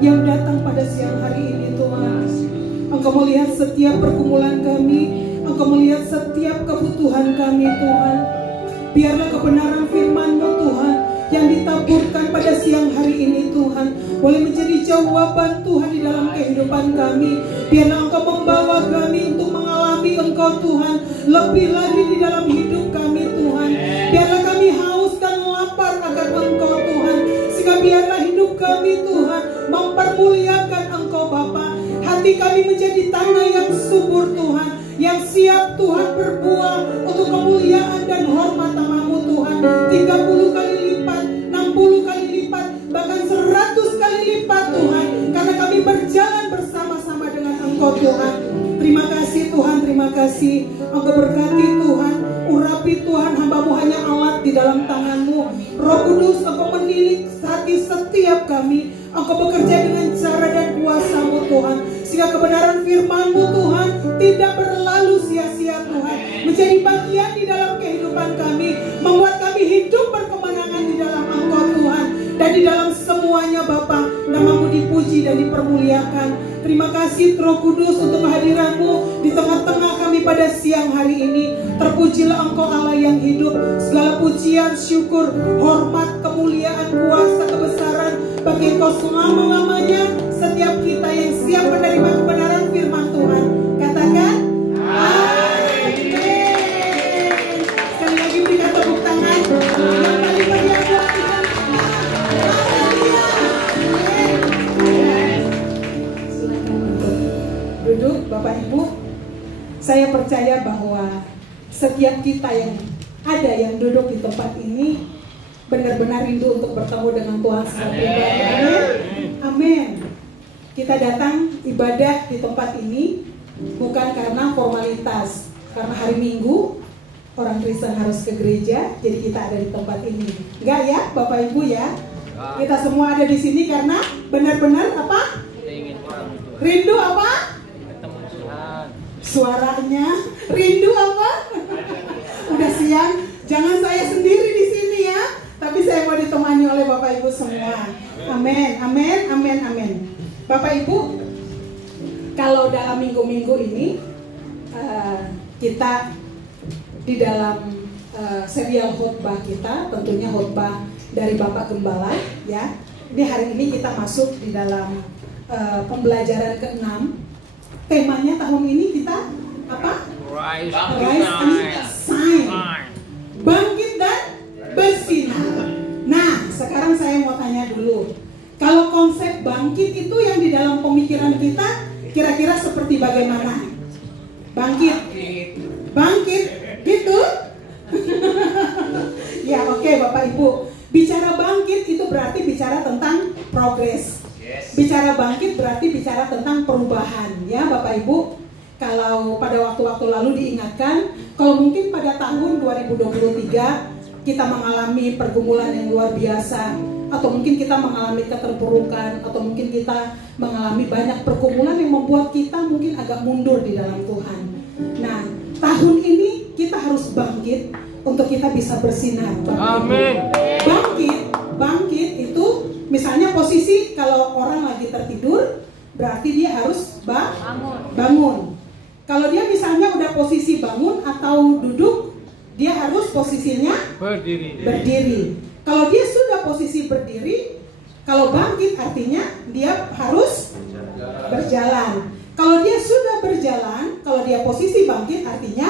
yang datang pada siang hari ini Tuhan. Engkau melihat setiap pergumulan kami, Engkau melihat setiap kebutuhan kami Tuhan. Biarlah kebenaran firman-Mu Tuhan yang ditaburkan pada siang hari ini Tuhan boleh menjadi jawaban Tuhan di dalam kehidupan kami. Biarlah Engkau membawa kami untuk mengalami Engkau Tuhan lebih lagi di dalam hidup kami Tuhan. Biarlah kami haus dan lapar akan Engkau Tuhan, sehingga biarlah hidup kami Tuhan mempermuliakan Engkau Bapa. Hati kami menjadi tanah yang subur Tuhan, yang siap Tuhan berbuah untuk kemuliaan dan hormat nama-Mu Tuhan. 30 kali lipat, 60 kali lipat, bahkan 100 kali lipat Tuhan, karena kami berjalan bersama-sama dengan Engkau Tuhan. Terima kasih Tuhan, terima kasih. Engkau berkati Tuhan, urapi Tuhan, hamba-Mu hanya alat di dalam tangan-Mu. Roh Kudus, Engkau menilik hati setiap kami. Engkau bekerja dengan cara dan kuasa-Mu Tuhan, sehingga kebenaran firman-Mu Tuhan tidak berlalu sia-sia Tuhan, menjadi bagian di dalam kehidupan kami, membuat kami hidup berkemenangan di dalam Engkau Tuhan. Dan di dalam semuanya Bapa, nama-Mu dipuji dan dipermuliakan. Terima kasih Roh Kudus untuk kehadiran-Mu di tengah-tengah kami pada siang hari ini. Terpujilah Engkau Allah yang hidup. Segala pujian, syukur, hormat, kemuliaan, kuasa, kebesaran bagi Engkau selama-lamanya. Setiap kita yang siap menerima kebenaran firman Tuhan, katakan amin. Sekali lagi berikan tepuk tangan yang paling meriah buat Tuhan. Silakan duduk Bapak Ibu. Saya percaya bahwa setiap kita yang ada yang duduk di tempat ini benar-benar rindu untuk bertemu dengan Tuhan secara pribadi. Amin. Amin. Kita datang ibadah di tempat ini bukan karena formalitas, karena hari Minggu orang Kristen harus ke gereja, jadi kita ada di tempat ini. Enggak ya, Bapak Ibu ya? Kita semua ada di sini karena benar-benar apa? Rindu apa? Suaranya rindu apa? Udah siang, jangan saya sendiri di sini ya, tapi saya mau ditemani oleh Bapak Ibu semua. Amin, amin, amin, amin. Bapak Ibu, kalau dalam minggu-minggu ini kita di dalam serial khotbah kita, tentunya khotbah dari Bapak Gembala ya. Ini hari ini kita masuk di dalam pembelajaran ke-6. Temanya tahun ini kita apa? Rise and Shine. Bangkit dan bersinar. Nah, sekarang saya mau tanya dulu. Kalau konsep bangkit itu yang di dalam pemikiran kita kira-kira seperti bagaimana? Bangkit. Bangkit gitu? Ya, oke, Bapak Ibu. Bicara bangkit itu berarti bicara tentang progres. Bicara bangkit berarti bicara tentang perubahan, ya Bapak Ibu. Kalau pada waktu-waktu lalu diingatkan, kalau mungkin pada tahun 2023 kita mengalami pergumulan yang luar biasa, atau mungkin kita mengalami keterpurukan, atau mungkin kita mengalami banyak pergumulan yang membuat kita mungkin agak mundur di dalam Tuhan. Nah, tahun ini kita harus bangkit untuk kita bisa bersinar. Amin. Bangkit itu misalnya posisi kalau orang lagi tertidur, berarti dia harus bangun. Kalau dia misalnya udah posisi bangun atau duduk, dia harus posisinya berdiri. Kalau dia sudah posisi berdiri, kalau bangkit artinya dia harus berjalan. Kalau dia sudah berjalan, kalau dia posisi bangkit artinya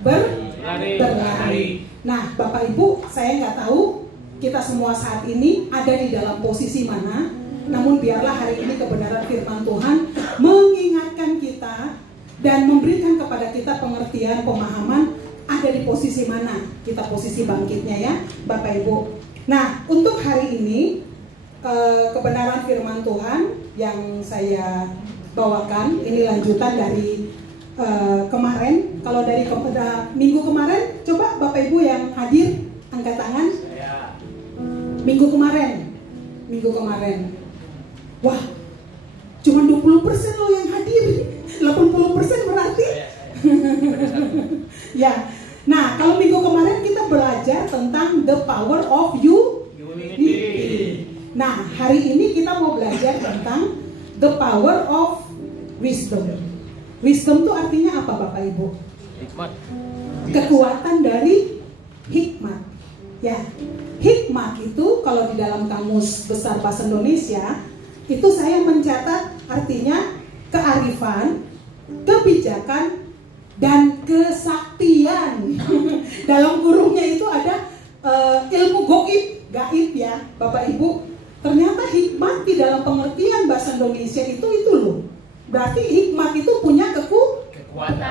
berlari. Nah, Bapak Ibu, saya nggak tahu kita semua saat ini ada di dalam posisi mana. Namun biarlah hari ini kebenaran firman Tuhan mengingatkan kita dan memberikan kepada kita pengertian, pemahaman ada di posisi mana kita posisi bangkitnya ya Bapak Ibu. Nah, untuk hari ini kebenaran firman Tuhan yang saya bawakan ini lanjutan dari kemarin. Kalau dari minggu kemarin, coba Bapak Ibu yang hadir angkat tangan. Minggu kemarin. Wah, cuma 20% loh yang hadir. 80% berarti. Ya. Nah, kalau minggu kemarin kita belajar tentang the power of unity. Nah, hari ini kita mau belajar tentang the power of wisdom. Wisdom itu artinya apa Bapak Ibu? Hikmat. Kekuatan dari hikmat. Ya, hikmat itu kalau di dalam Kamus Besar Bahasa Indonesia itu saya mencatat artinya kearifan, kebijakan, dan kesaktian. Dalam kurungnya itu ada ilmu gaib ya Bapak Ibu. Ternyata hikmat di dalam pengertian bahasa Indonesia itu loh. Berarti hikmat itu punya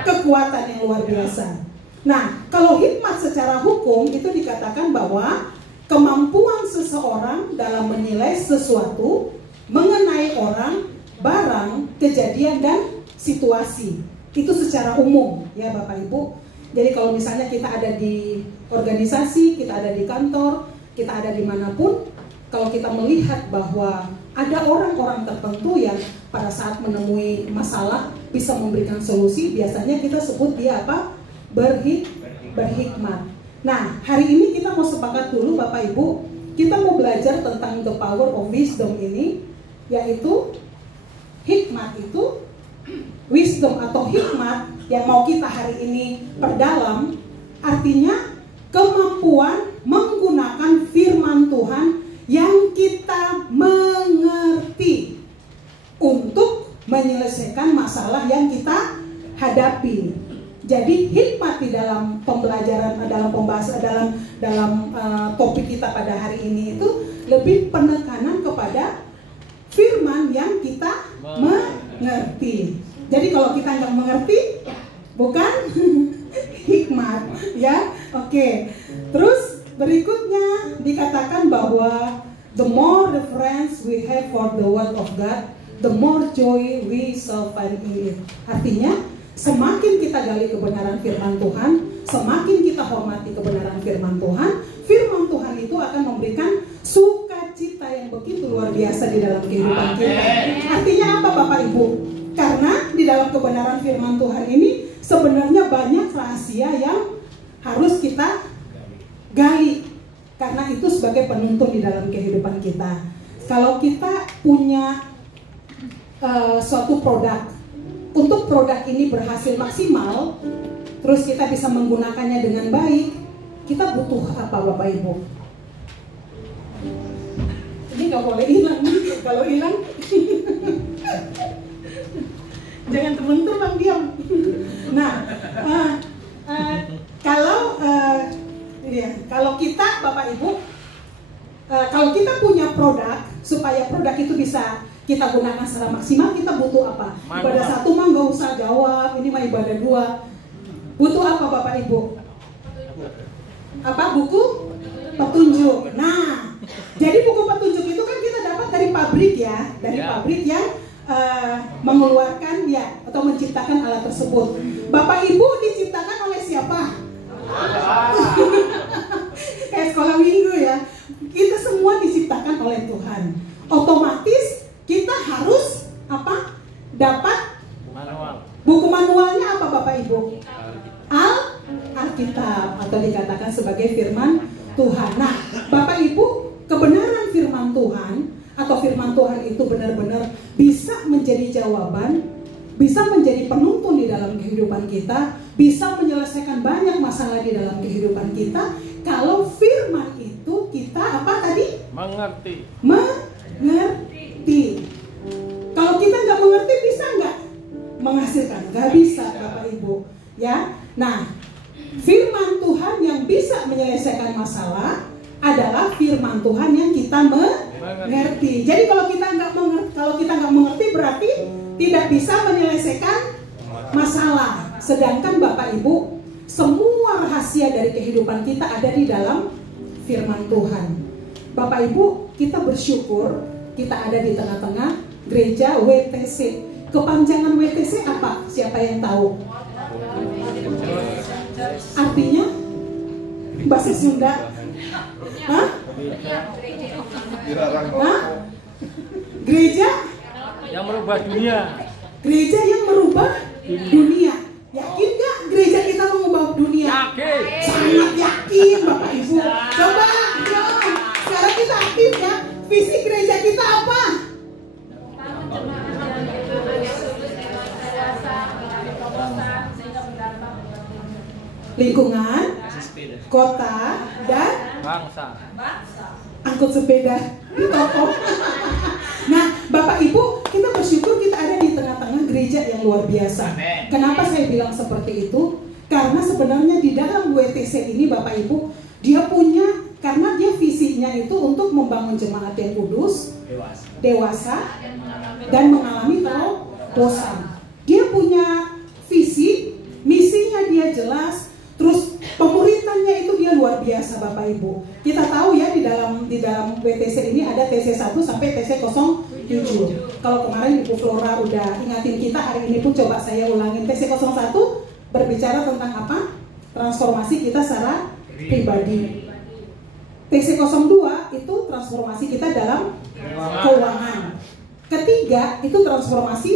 kekuatan yang luar biasa. Nah, kalau hikmat secara hukum itu dikatakan bahwa kemampuan seseorang dalam menilai sesuatu mengenai orang, barang, kejadian, dan situasi. Itu secara umum ya Bapak Ibu. Jadi kalau misalnya kita ada di organisasi, kita ada di kantor, kita ada dimanapun, kalau kita melihat bahwa ada orang-orang tertentu yang pada saat menemui masalah bisa memberikan solusi, biasanya kita sebut dia apa? Berhikmat. Nah, hari ini kita mau sepakat dulu Bapak Ibu, kita mau belajar tentang the power of wisdom ini, yaitu hikmat itu, wisdom atau hikmat yang mau kita hari ini perdalam, artinya kemampuan menggunakan firman Tuhan yang kita mengerti untuk menyelesaikan masalah yang kita hadapi. Jadi hikmat di dalam pembelajaran, dalam pembahasan, dalam topik kita pada hari ini itu lebih penekanan kepada firman yang kita mengerti. Jadi kalau kita nggak mengerti, bukan hikmat, ya. Oke. Terus berikutnya dikatakan bahwa the more the friends we have for the word of God, the more joy we shall find in it. Artinya, semakin kita gali kebenaran firman Tuhan, semakin kita hormati kebenaran firman Tuhan itu akan memberikan sukacita yang begitu luar biasa di dalam kehidupan kita. Artinya apa Bapak Ibu? Karena di dalam kebenaran firman Tuhan ini sebenarnya banyak rahasia yang harus kita gali. Karena itu sebagai penuntun di dalam kehidupan kita. Kalau kita punya suatu produk, untuk produk ini berhasil maksimal, terus kita bisa menggunakannya dengan baik, kita butuh apa Bapak Ibu? Ini nggak boleh hilang nih, kalau hilang jangan teman-teman diam. Nah, kalau kita Bapak Ibu, kalau kita punya produk, supaya produk itu bisa kita gunakan secara maksimal, kita butuh apa? Ibadah satu mah nggak usah jawab, ini mah ibadah dua. Butuh apa Bapak Ibu? Apa? Buku petunjuk. Nah, jadi buku petunjuk itu kan kita dapat dari pabrik ya, dari pabrik yang mengeluarkan ya atau menciptakan alat tersebut. Bapak Ibu diciptakan oleh siapa? Kayak sekolah minggu ya. Kita semua diciptakan oleh Tuhan. Otomatis kita harus apa? Dapat manual. Buku manualnya apa Bapak Ibu? Alkitab atau dikatakan sebagai firman Tuhan. Nah, Bapak Ibu, kebenaran firman Tuhan atau firman Tuhan itu benar-benar bisa menjadi jawaban, bisa menjadi penuntun di dalam kehidupan kita, bisa menyelesaikan banyak masalah di dalam kehidupan kita. Kalau firman itu kita apa tadi? Mengerti. Kalau kita nggak mengerti, bisa nggak menghasilkan? Nggak bisa Bapak Ibu. Ya, nah firman Tuhan yang bisa menyelesaikan masalah adalah firman Tuhan yang kita mengerti. Jadi kalau kita nggak mengerti berarti tidak bisa menyelesaikan masalah. Sedangkan Bapak Ibu, semua rahasia dari kehidupan kita ada di dalam firman Tuhan. Bapak Ibu, kita bersyukur kita ada di tengah-tengah gereja WTC. Kepanjangan WTC apa? Siapa yang tahu? Artinya bahasa Sunda? Hah? Gereja yang merubah dunia. Gereja yang merubah dunia. Yakin gak gereja kita mengubah dunia? Yakin. Sangat yakin Bapak Ibu. Coba dong. Sekarang kita aktif ya. Visi gereja lingkungan, sepeda, kota, dan bangsa. angkut sepeda di toko. Nah, Bapak Ibu, kita bersyukur kita ada di tengah-tengah gereja yang luar biasa. Kenapa saya bilang seperti itu? Karena sebenarnya di dalam WTC ini Bapak Ibu, dia punya, karena dia visinya itu untuk membangun jemaat yang kudus, dewasa, dan mengalami terobosan. Dia punya visi, misinya dia jelas, terus pemuritannya itu dia luar biasa Bapak Ibu. Kita tahu ya di dalam WTC ini ada TC1 sampai TC07. Kalau kemarin Ibu Flora udah ingatin kita, hari ini pun coba saya ulangin. TC01 berbicara tentang apa? Transformasi kita secara pribadi. TC02 itu transformasi kita dalam keuangan. Ketiga itu transformasi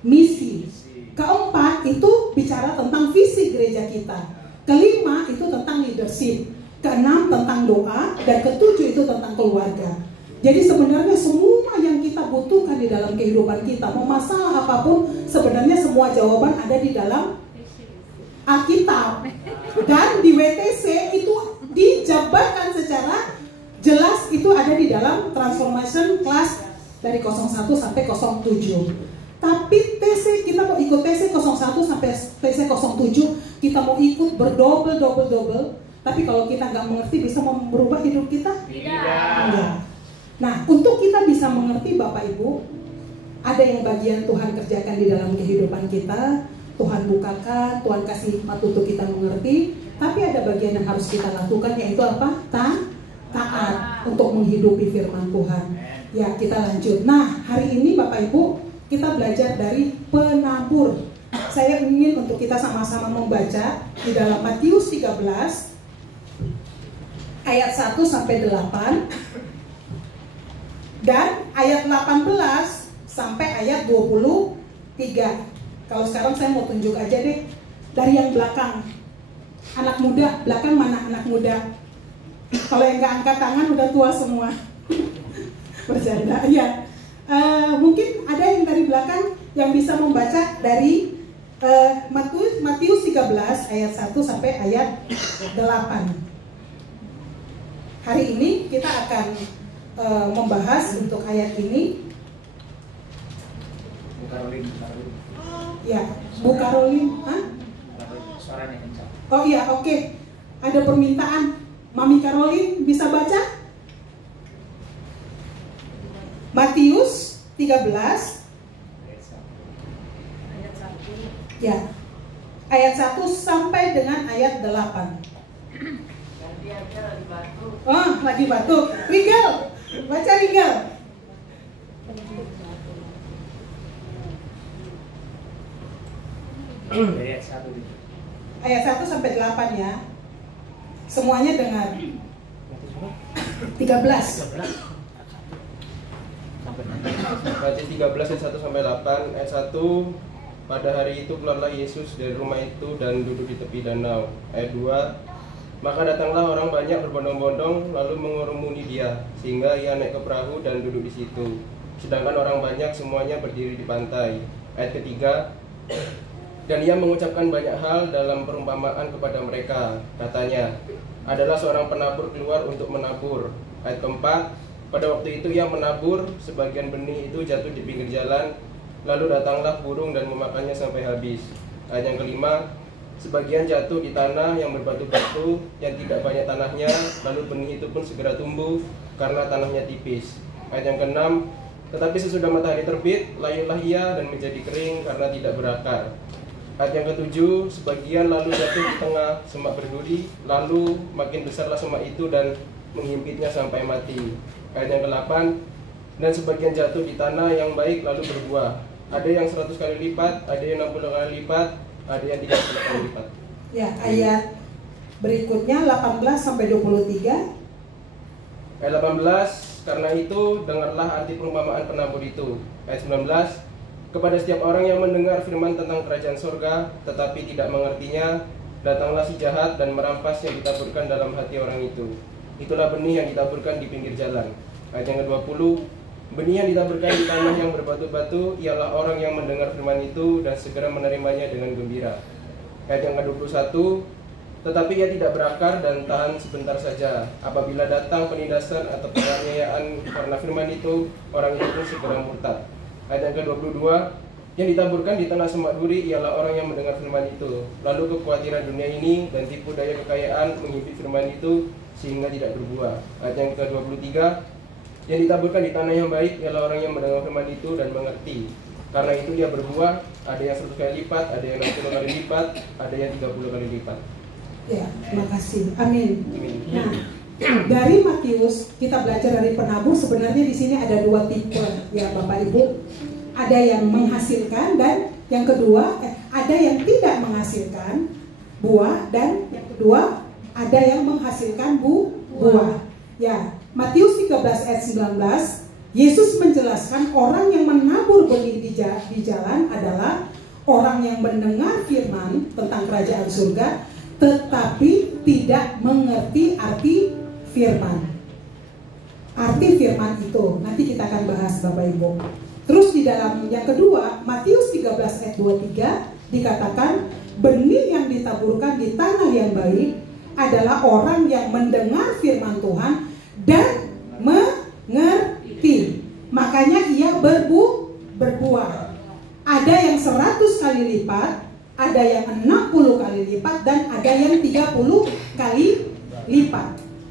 misi. Keempat itu bicara tentang visi gereja kita. Kelima itu tentang leadership. Keenam tentang doa. Dan ketujuh itu tentang keluarga. Jadi sebenarnya semua yang kita butuhkan di dalam kehidupan kita, mau masalah apapun, sebenarnya semua jawaban ada di dalam Alkitab. Dan di WTC itu dijabarkan secara jelas, itu ada di dalam transformation class dari 01 sampai 07. Tapi TC, kita mau ikut TC 01 sampai TC 07, kita mau ikut berdobel. Tapi kalau kita nggak mengerti, bisa merubah hidup kita? Tidak. Nah, untuk kita bisa mengerti Bapak Ibu, ada yang bagian Tuhan kerjakan di dalam kehidupan kita, Tuhan bukakan, Tuhan kasih hikmat untuk kita mengerti. Tapi ada bagian yang harus kita lakukan, yaitu apa? Taat untuk menghidupi firman Tuhan. Ya, kita lanjut. Nah, hari ini Bapak Ibu, kita belajar dari penabur. Saya ingin untuk kita sama-sama membaca di dalam Matius 13 ayat 1 sampai 8 dan ayat 18 sampai ayat 23. Kalau sekarang saya mau tunjuk aja deh dari yang belakang. Anak muda, belakang mana anak muda? Kalau yang nggak angkat tangan udah tua semua. Bercanda, ya. Mungkin ada yang dari belakang yang bisa membaca dari Matius 13 ayat 1 sampai ayat 8. Hari ini kita akan membahas untuk ayat ini. Bu Karolin. Ya, Bu Karolin, Suaranya kencang. Oh iya, oke. Ada permintaan, Mami Karolin bisa baca? Matius 13 ya, ayat 1 sampai dengan ayat 8. Oh, lagi batuk. Rigel, baca Rigel. Ayat 1 sampai 8 ya. Semuanya dengar. 13. Matius 13 ayat 1 sampai 8. Ayat 1, pada hari itu keluarlah Yesus dari rumah itu dan duduk di tepi danau. Ayat 2, maka datanglah orang banyak berbondong-bondong lalu mengurumuni dia, sehingga ia naik ke perahu dan duduk di situ. Sedangkan orang banyak semuanya berdiri di pantai. Ayat ketiga, dan ia mengucapkan banyak hal dalam perumpamaan kepada mereka. Katanya, adalah seorang penabur keluar untuk menabur. Ayat keempat, pada waktu itu ia menabur, sebagian benih itu jatuh di pinggir jalan, lalu datanglah burung dan memakannya sampai habis. Ayat yang kelima, sebagian jatuh di tanah yang berbatu-batu, yang tidak banyak tanahnya, lalu benih itu pun segera tumbuh karena tanahnya tipis. Ayat yang keenam, tetapi sesudah matahari terbit, layulah ia dan menjadi kering karena tidak berakar. Ayat yang ketujuh, sebagian lalu jatuh di tengah semak berduri, lalu makin besarlah semak itu dan menghimpitnya sampai mati. Ayat yang ke-8, dan sebagian jatuh di tanah yang baik lalu berbuah. Ada yang 100 kali lipat, ada yang 60 kali lipat, ada yang 30 kali lipat. Ya, ayat berikutnya 18 sampai 23. Ayat 18, karena itu dengarlah arti perumpamaan penabur itu. Ayat 19, kepada setiap orang yang mendengar firman tentang kerajaan surga tetapi tidak mengertinya, datanglah si jahat dan merampas yang ditaburkan dalam hati orang itu. Itulah benih yang ditaburkan di pinggir jalan. Ayat yang ke-20, benih yang ditaburkan di tanah yang berbatu-batu ialah orang yang mendengar firman itu dan segera menerimanya dengan gembira. Ayat yang ke-21, Tetapi ia tidak berakar dan tahan sebentar saja. Apabila datang penindasan atau penganiayaan karena firman itu, orang itu pun segera murtad. Ayat yang ke-22, yang ditaburkan di tanah semak duri ialah orang yang mendengar firman itu. Lalu kekhawatiran dunia ini dan tipu daya kekayaan menghimpit firman itu sehingga tidak berbuah. Ayat yang ke-23, yang ditaburkan di tanah yang baik ialah orang yang mendengar firman itu dan mengerti. Karena itu dia berbuah, ada yang 100 kali lipat, ada yang 60 kali lipat, ada yang 30 kali lipat. Ya, terima kasih. Amin. Amin. Nah, dari Matius kita belajar dari penabur. Sebenarnya di sini ada dua tipe, ya Bapak Ibu. Ada yang menghasilkan dan yang kedua ada yang tidak menghasilkan buah, dan yang kedua ada yang menghasilkan buah. Ya, Matius 13 ayat 19, Yesus menjelaskan orang yang menabur benih di jalan adalah orang yang mendengar firman tentang kerajaan surga tetapi tidak mengerti arti firman. Arti firman itu nanti kita akan bahas Bapak Ibu. Terus di dalam yang kedua, Matius 13 ayat 23 dikatakan benih yang ditaburkan di tanah yang baik adalah orang yang mendengar firman Tuhan dan mengerti. Makanya ia berbuah. Ada yang 100 kali lipat, ada yang 60 kali lipat, dan ada yang 30 kali lipat.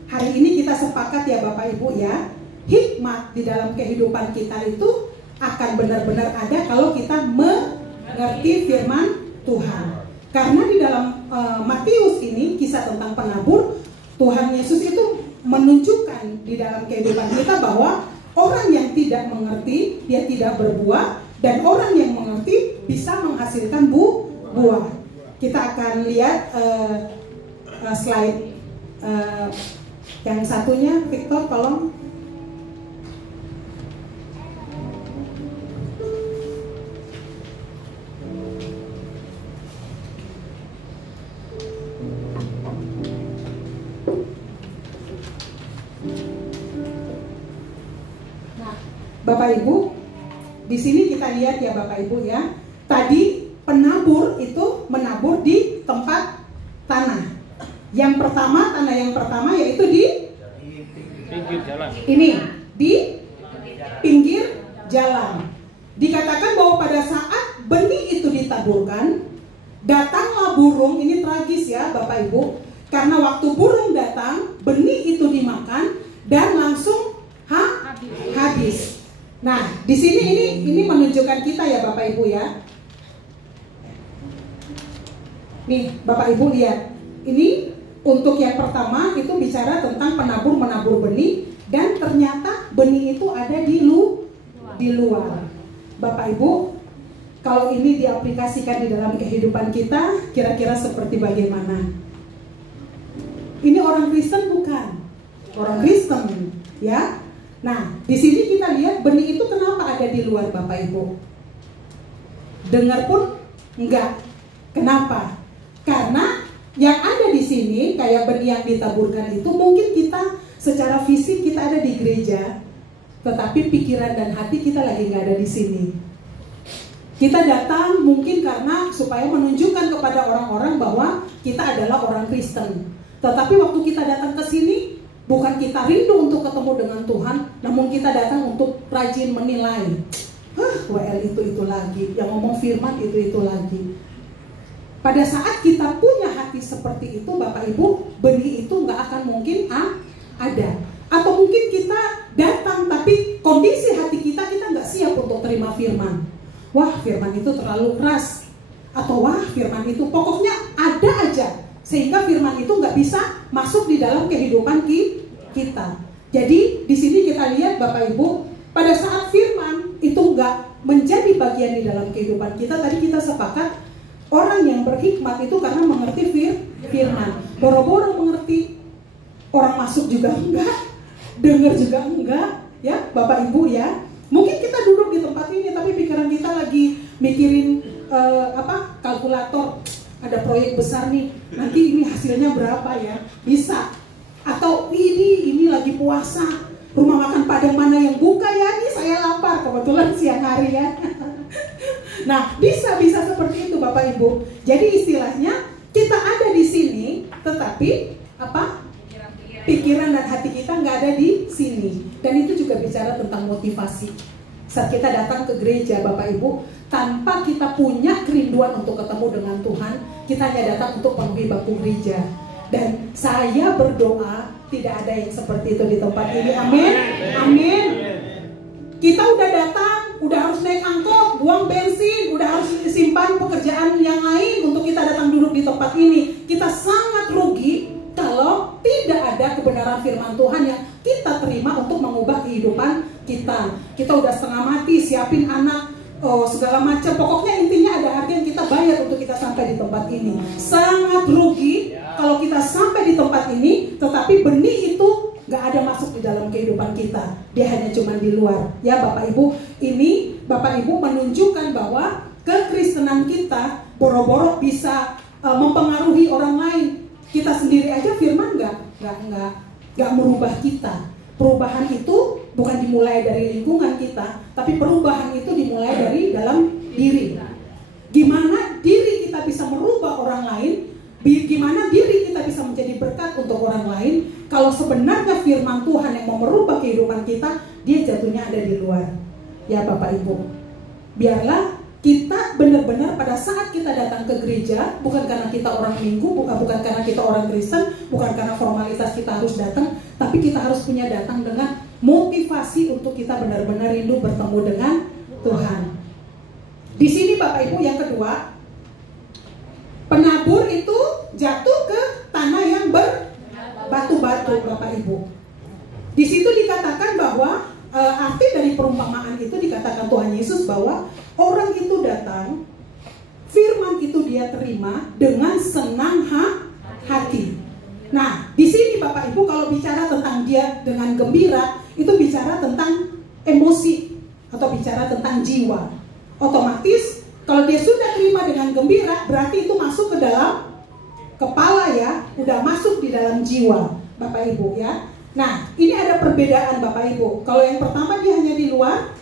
Hari ini kita sepakat ya Bapak Ibu ya, hikmat di dalam kehidupan kita itu akan benar-benar ada kalau kita mengerti firman Tuhan. Karena di dalam Matius ini kisah tentang penabur, Tuhan Yesus itu menunjukkan di dalam kehidupan kita bahwa orang yang tidak mengerti dia tidak berbuah, dan orang yang mengerti bisa menghasilkan buah. Kita akan lihat slide yang satunya, Victor tolong. Nah, Bapak Ibu, di sini kita lihat ya Bapak Ibu ya. Tadi penabur itu menabur di tempat tanah. Tanah yang pertama yaitu di pinggir jalan. Ini di pinggir jalan. Dikatakan bahwa pada saat benih itu ditaburkan, datanglah burung. Ini tragis ya Bapak Ibu, karena waktu burung datang, benih itu dimakan dan langsung habis. Nah, di sini ini menunjukkan kita ya Bapak Ibu ya. Nih, Bapak Ibu lihat. Ini untuk yang pertama itu bicara tentang penabur menabur benih, dan ternyata benih itu ada di luar. Bapak Ibu, kalau ini diaplikasikan di dalam kehidupan kita, kira-kira seperti bagaimana? Ini orang Kristen bukan? Orang Kristen, ya. Nah, di sini kita lihat benih itu kenapa ada di luar Bapak Ibu? Dengar pun enggak. Kenapa? Karena yang ada di sini kayak benih yang ditaburkan itu, mungkin kita secara fisik kita ada di gereja, tetapi pikiran dan hati kita lagi nggak ada di sini. Kita datang mungkin karena supaya menunjukkan kepada orang-orang bahwa kita adalah orang Kristen. Tetapi waktu kita datang ke sini, bukan kita rindu untuk ketemu dengan Tuhan, namun kita datang untuk rajin menilai. WL itu lagi, yang ngomong firman itu lagi. Pada saat kita punya hati seperti itu Bapak Ibu, benih itu nggak akan mungkin ada. Atau mungkin kita datang tapi kondisi hati kita nggak siap untuk terima firman. Wah, firman itu terlalu keras. Atau wah, firman itu pokoknya ada aja, sehingga firman itu nggak bisa masuk di dalam kehidupan kita. Jadi di sini kita lihat Bapak Ibu, pada saat firman itu nggak menjadi bagian di dalam kehidupan kita, tadi kita sepakat orang yang berhikmat itu karena mengerti firman. Boro-boro mengerti, orang masuk juga enggak, dengar juga enggak, ya Bapak Ibu ya. Mungkin kita duduk di tempat ini tapi pikiran kita lagi mikirin kalkulator, ada proyek besar nih, nanti ini hasilnya berapa ya, bisa. Atau ini lagi puasa, rumah makan Padang mana yang buka ya, ini saya lapar, kebetulan siang hari ya. Nah, bisa seperti itu Bapak Ibu. Jadi istilahnya kita ada di sini tetapi apa? Pikiran dan hati kita nggak ada di sini. Dan itu juga bicara tentang motivasi. Saat kita datang ke gereja, Bapak Ibu, tanpa kita punya kerinduan untuk ketemu dengan Tuhan, kita hanya datang untuk penuhi bangku gereja. Dan saya berdoa tidak ada yang seperti itu di tempat ini. Amin. Amin. Kita udah datang, udah harus naik angkot, buang bensin, udah harus simpan pekerjaan yang lain untuk kita datang duduk di tempat ini. Kita sangat rugi kalau tidak ada kebenaran firman Tuhan yang kita terima untuk mengubah kehidupan kita. Kita udah setengah mati, siapin anak, segala macam. Pokoknya intinya ada harga yang kita bayar untuk kita sampai di tempat ini. Sangat rugi kalau kita sampai di tempat ini, tetapi benih itu gak ada masuk di dalam kehidupan kita. Dia hanya cuma di luar. Ya Bapak Ibu, ini Bapak Ibu menunjukkan bahwa kekristenan kita boro-boro bisa mempengaruhi orang lain. Kita sendiri aja firman gak merubah kita. Perubahan itu bukan dimulai dari lingkungan kita, tapi perubahan itu dimulai dari dalam diri. Gimana diri kita bisa merubah orang lain? Gimana diri kita bisa menjadi berkat untuk orang lain? Kalau sebenarnya firman Tuhan yang mau merubah kehidupan kita, dia jatuhnya ada di luar. Ya Bapak Ibu, biarlah kita benar-benar pada saat kita datang ke gereja, bukan karena kita orang minggu, bukan karena kita orang Kristen, bukan karena formalitas kita harus datang, tapi kita harus punya datang dengan motivasi untuk kita benar-benar rindu bertemu dengan Tuhan. Di sini Bapak Ibu yang kedua, penabur itu jatuh ke tanah yang berbatu-batu, Bapak Ibu. Di situ dikatakan bahwa arti dari perumpamaan itu dikatakan Tuhan Yesus bahwa orang itu datang, firman itu dia terima dengan senang hati. Nah, di sini Bapak Ibu kalau bicara tentang dia dengan gembira, itu bicara tentang emosi atau bicara tentang jiwa. Otomatis kalau dia sudah terima dengan gembira, berarti itu masuk ke dalam kepala ya, udah masuk di dalam jiwa, Bapak Ibu ya. Nah, ini ada perbedaan Bapak Ibu. Kalau yang pertama dia hanya di luar,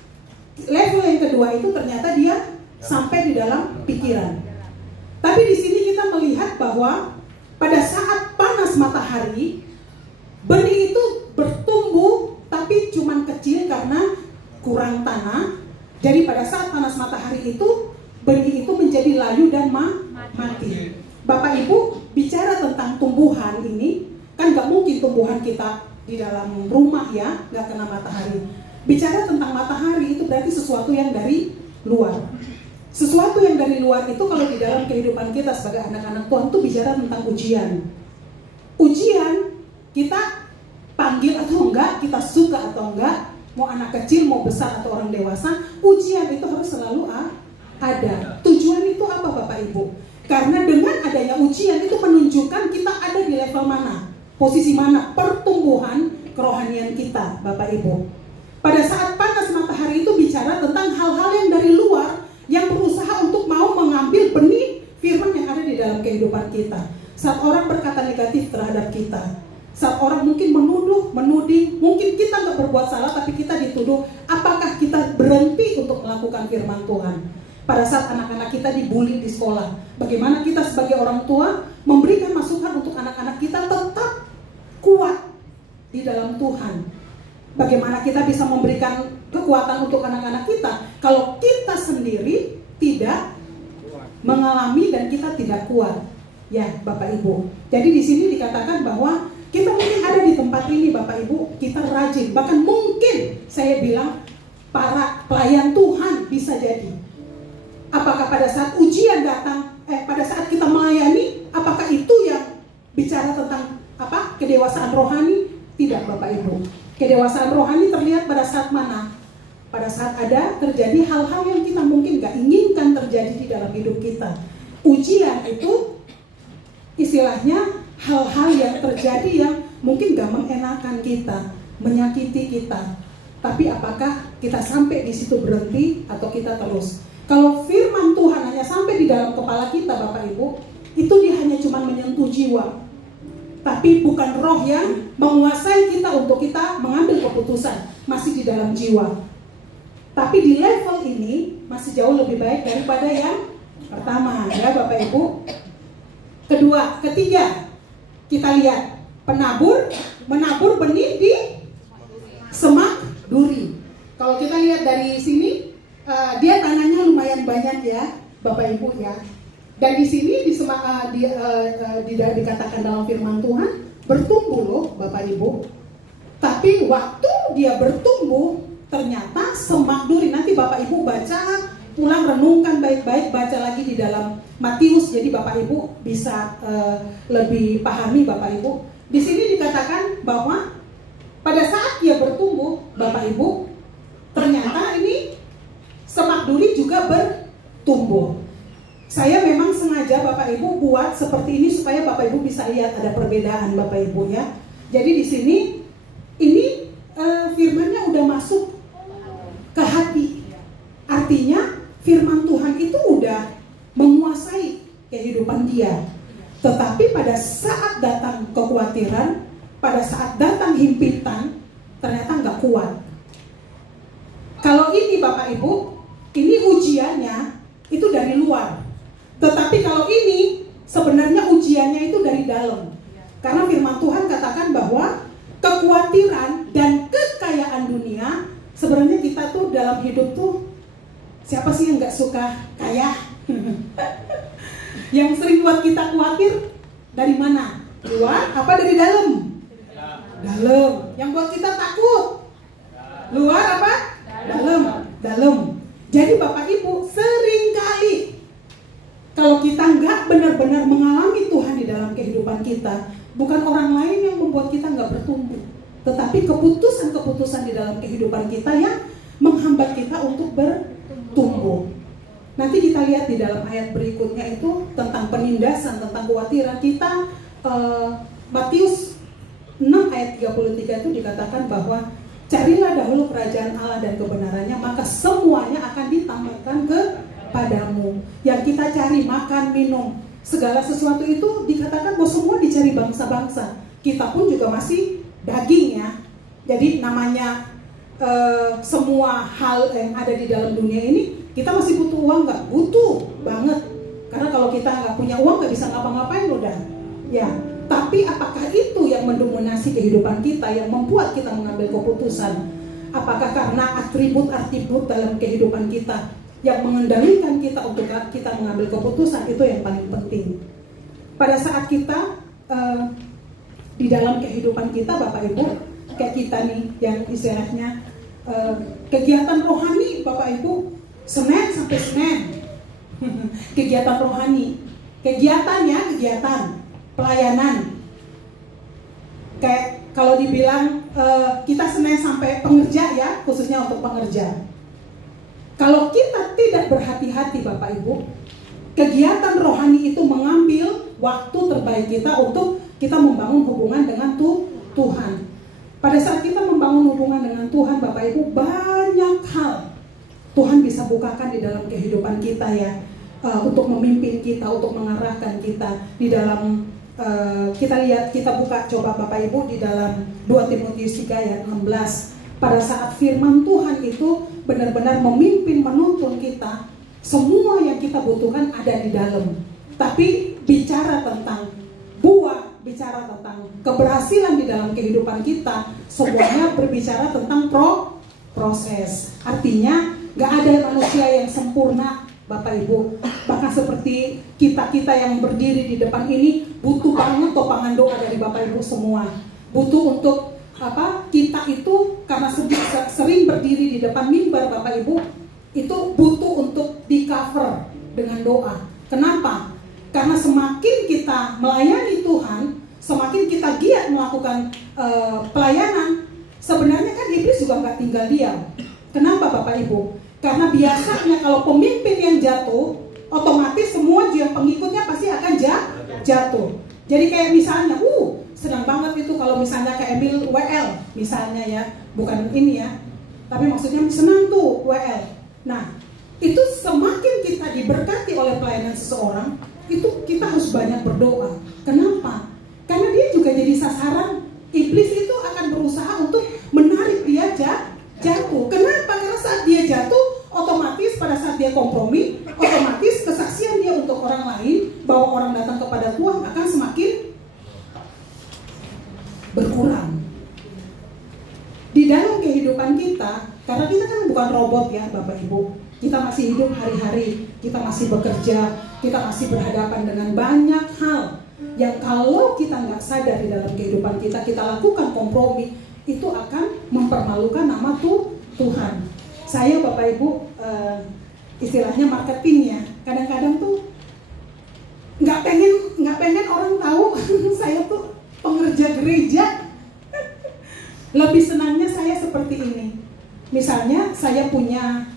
level yang kedua itu ternyata dia sampai di dalam pikiran. Tapi di sini kita melihat bahwa pada saat panas matahari, benih itu bertumbuh tapi cuman kecil karena kurang tanah. Jadi pada saat panas matahari itu, benih itu menjadi layu dan mati. Bapak Ibu bicara tentang tumbuhan ini, kan gak mungkin tumbuhan kita di dalam rumah ya, gak kena matahari. Bicara tentang matahari itu berarti sesuatu yang dari luar. Sesuatu yang dari luar itu kalau di dalam kehidupan kita sebagai anak-anak Tuhan itu bicara tentang ujian. Ujian kita panggil atau enggak, kita suka atau enggak, mau anak kecil, mau besar atau orang dewasa, ujian itu harus selalu ada. Tujuan itu apa Bapak Ibu? Karena dengan adanya ujian itu menunjukkan kita ada di level mana, posisi mana, pertumbuhan kerohanian kita Bapak Ibu. Pada saat panas matahari itu bicara tentang hal-hal yang dari luar, yang berusaha untuk mau mengambil benih firman yang ada di dalam kehidupan kita. Saat orang berkata negatif terhadap kita, saat orang mungkin menuduh, menuding, mungkin kita nggak berbuat salah tapi kita dituduh, apakah kita berhenti untuk melakukan firman Tuhan? Pada saat anak-anak kita dibully di sekolah, bagaimana kita sebagai orang tua memberikan masukan untuk anak-anak kita tetap kuat di dalam Tuhan? Bagaimana kita bisa memberikan kekuatan untuk anak-anak kita kalau kita sendiri tidak mengalami dan kita tidak kuat? Ya, Bapak Ibu. Jadi di sini dikatakan bahwa kita mungkin ada di tempat ini Bapak Ibu, kita rajin, bahkan mungkin saya bilang para pelayan Tuhan bisa jadi. Apakah pada saat ujian datang, pada saat kita melayani, apakah itu yang bicara tentang kedewasaan rohani? Tidak Bapak Ibu. Kedewasaan rohani terlihat pada saat mana? Pada saat ada terjadi hal-hal yang kita mungkin gak inginkan terjadi di dalam hidup kita. Ujian itu istilahnya hal-hal yang terjadi yang mungkin gak mengenakan kita, menyakiti kita. Tapi apakah kita sampai di situ berhenti atau kita terus? Kalau firman Tuhan hanya sampai di dalam kepala kita Bapak Ibu, itu dia hanya cuma menyentuh jiwa, tapi bukan roh yang menguasai kita untuk kita mengambil keputusan, masih di dalam jiwa. Tapi di level ini masih jauh lebih baik daripada yang pertama ya Bapak Ibu. Kedua, ketiga, kita lihat penabur menabur benih di semak duri. Kalau kita lihat dari sini, dia tanahnya lumayan banyak ya, Bapak Ibu ya. Dan di sini dikatakan dalam firman Tuhan bertumbuh loh, Bapak Ibu. Tapi waktu dia bertumbuh, ternyata semak duri. Nanti Bapak Ibu baca, pulang renungkan baik-baik, baca lagi di dalam Matius. Jadi Bapak Ibu bisa lebih pahami, Bapak Ibu. Di sini dikatakan bahwa pada saat dia bertumbuh, Bapak Ibu, ternyata ini semak duri juga bertumbuh. Saya memang sengaja Bapak Ibu buat seperti ini supaya Bapak Ibu bisa lihat ada perbedaan, Bapak Ibu ya. Jadi di sini ini firmannya udah masuk ke hati. Artinya firman Tuhan itu udah menguasai kehidupan dia. Tetapi pada saat datang kekhawatiran, pada saat datang himpitan, ternyata nggak kuat. Kalau ini Bapak Ibu, ini ujiannya itu dari luar. Tetapi kalau ini sebenarnya ujiannya itu dari dalam. Karena firman Tuhan katakan bahwa kekhawatiran dan kekayaan dunia, sebenarnya kita tuh dalam hidup tuh, siapa sih yang gak suka kaya? Yang sering buat kita khawatir dari mana? Luar apa dari dalam? Dalam. Yang buat kita takut? Luar apa? Dalam. Jadi Bapak Ibu, seringkali kalau kita nggak benar-benar mengalami Tuhan di dalam kehidupan kita, bukan orang lain yang membuat kita nggak bertumbuh, tetapi keputusan-keputusan di dalam kehidupan kita yang menghambat kita untuk bertumbuh. Nanti kita lihat di dalam ayat berikutnya itu tentang penindasan, tentang kekhawatiran kita. Matius 6 ayat 33 itu dikatakan bahwa carilah dahulu kerajaan Allah dan kebenarannya, maka semuanya akan ditambahkan kepadamu. Yang kita cari, makan, minum, segala sesuatu itu dikatakan bahwa semua dicari bangsa-bangsa. Kita pun juga masih daging ya. Jadi namanya semua hal yang ada di dalam dunia ini, kita masih butuh uang nggak? Butuh banget. Karena kalau kita nggak punya uang nggak bisa ngapa-ngapain udah. Ya. Tapi apakah itu yang mendominasi kehidupan kita, yang membuat kita mengambil keputusan? Apakah karena atribut-atribut dalam kehidupan kita yang mengendalikan kita untuk kita mengambil keputusan? Itu yang paling penting. Pada saat kita di dalam kehidupan kita, Bapak Ibu, kayak kita nih yang istilahnya kegiatan rohani, Bapak Ibu, Senin sampai Senin. Kegiatan rohani, kegiatan pelayanan. Kayak kalau dibilang kita Senin sampai pengerja ya, khususnya untuk pengerja. Kalau kita tidak berhati-hati Bapak Ibu, kegiatan rohani itu mengambil waktu terbaik kita untuk kita membangun hubungan dengan Tuhan. Pada saat kita membangun hubungan dengan Tuhan, Bapak Ibu, banyak hal Tuhan bisa bukakan di dalam kehidupan kita ya, untuk memimpin kita, untuk mengarahkan kita di dalam. Kita lihat, kita buka coba Bapak Ibu di dalam 2 Timotius 3 ayat 16. Pada saat firman Tuhan itu benar-benar memimpin, menuntun kita, semua yang kita butuhkan ada di dalam. Tapi bicara tentang buah, bicara tentang keberhasilan di dalam kehidupan kita, semuanya berbicara tentang proses. Artinya gak ada manusia yang sempurna Bapak Ibu. Bahkan seperti kita-kita yang berdiri di depan ini butuh banget topangan doa dari Bapak Ibu semua. Butuh untuk kita itu karena sering berdiri di depan mimbar Bapak Ibu, itu butuh untuk di cover dengan doa. Kenapa? Karena semakin kita melayani Tuhan, semakin kita giat melakukan pelayanan, sebenarnya kan iblis juga nggak tinggal diam. Kenapa Bapak Ibu? Karena biasanya kalau pemimpin yang jatuh, otomatis semua yang pengikutnya pasti akan jatuh. Jadi kayak misalnya, senang banget itu kalau misalnya kayak Emil WL misalnya ya, bukan ini ya, tapi maksudnya senang tuh WL. Nah, itu semakin kita diberkati oleh pelayanan seseorang, itu kita harus banyak berdoa. Kenapa? Karena dia juga jadi sasaran iblis, itu akan berusaha untuk menarik dia jatuh. Kenapa? Karena saat dia jatuh, otomatis pada saat dia kompromi, otomatis kesaksian dia untuk orang lain bahwa orang datang kepada Tuhan akan semakin kehidupan kita, karena kita kan bukan robot ya Bapak Ibu. Kita masih hidup hari-hari, kita masih bekerja, kita masih berhadapan dengan banyak hal yang kalau kita nggak sadar di dalam kehidupan kita, kita lakukan kompromi, itu akan mempermalukan nama Tuhan. Saya Bapak Ibu, istilahnya marketing ya, kadang-kadang tuh nggak pengen orang tahu saya tuh pengerja gereja. Lebih senangnya saya seperti ini. Misalnya saya punya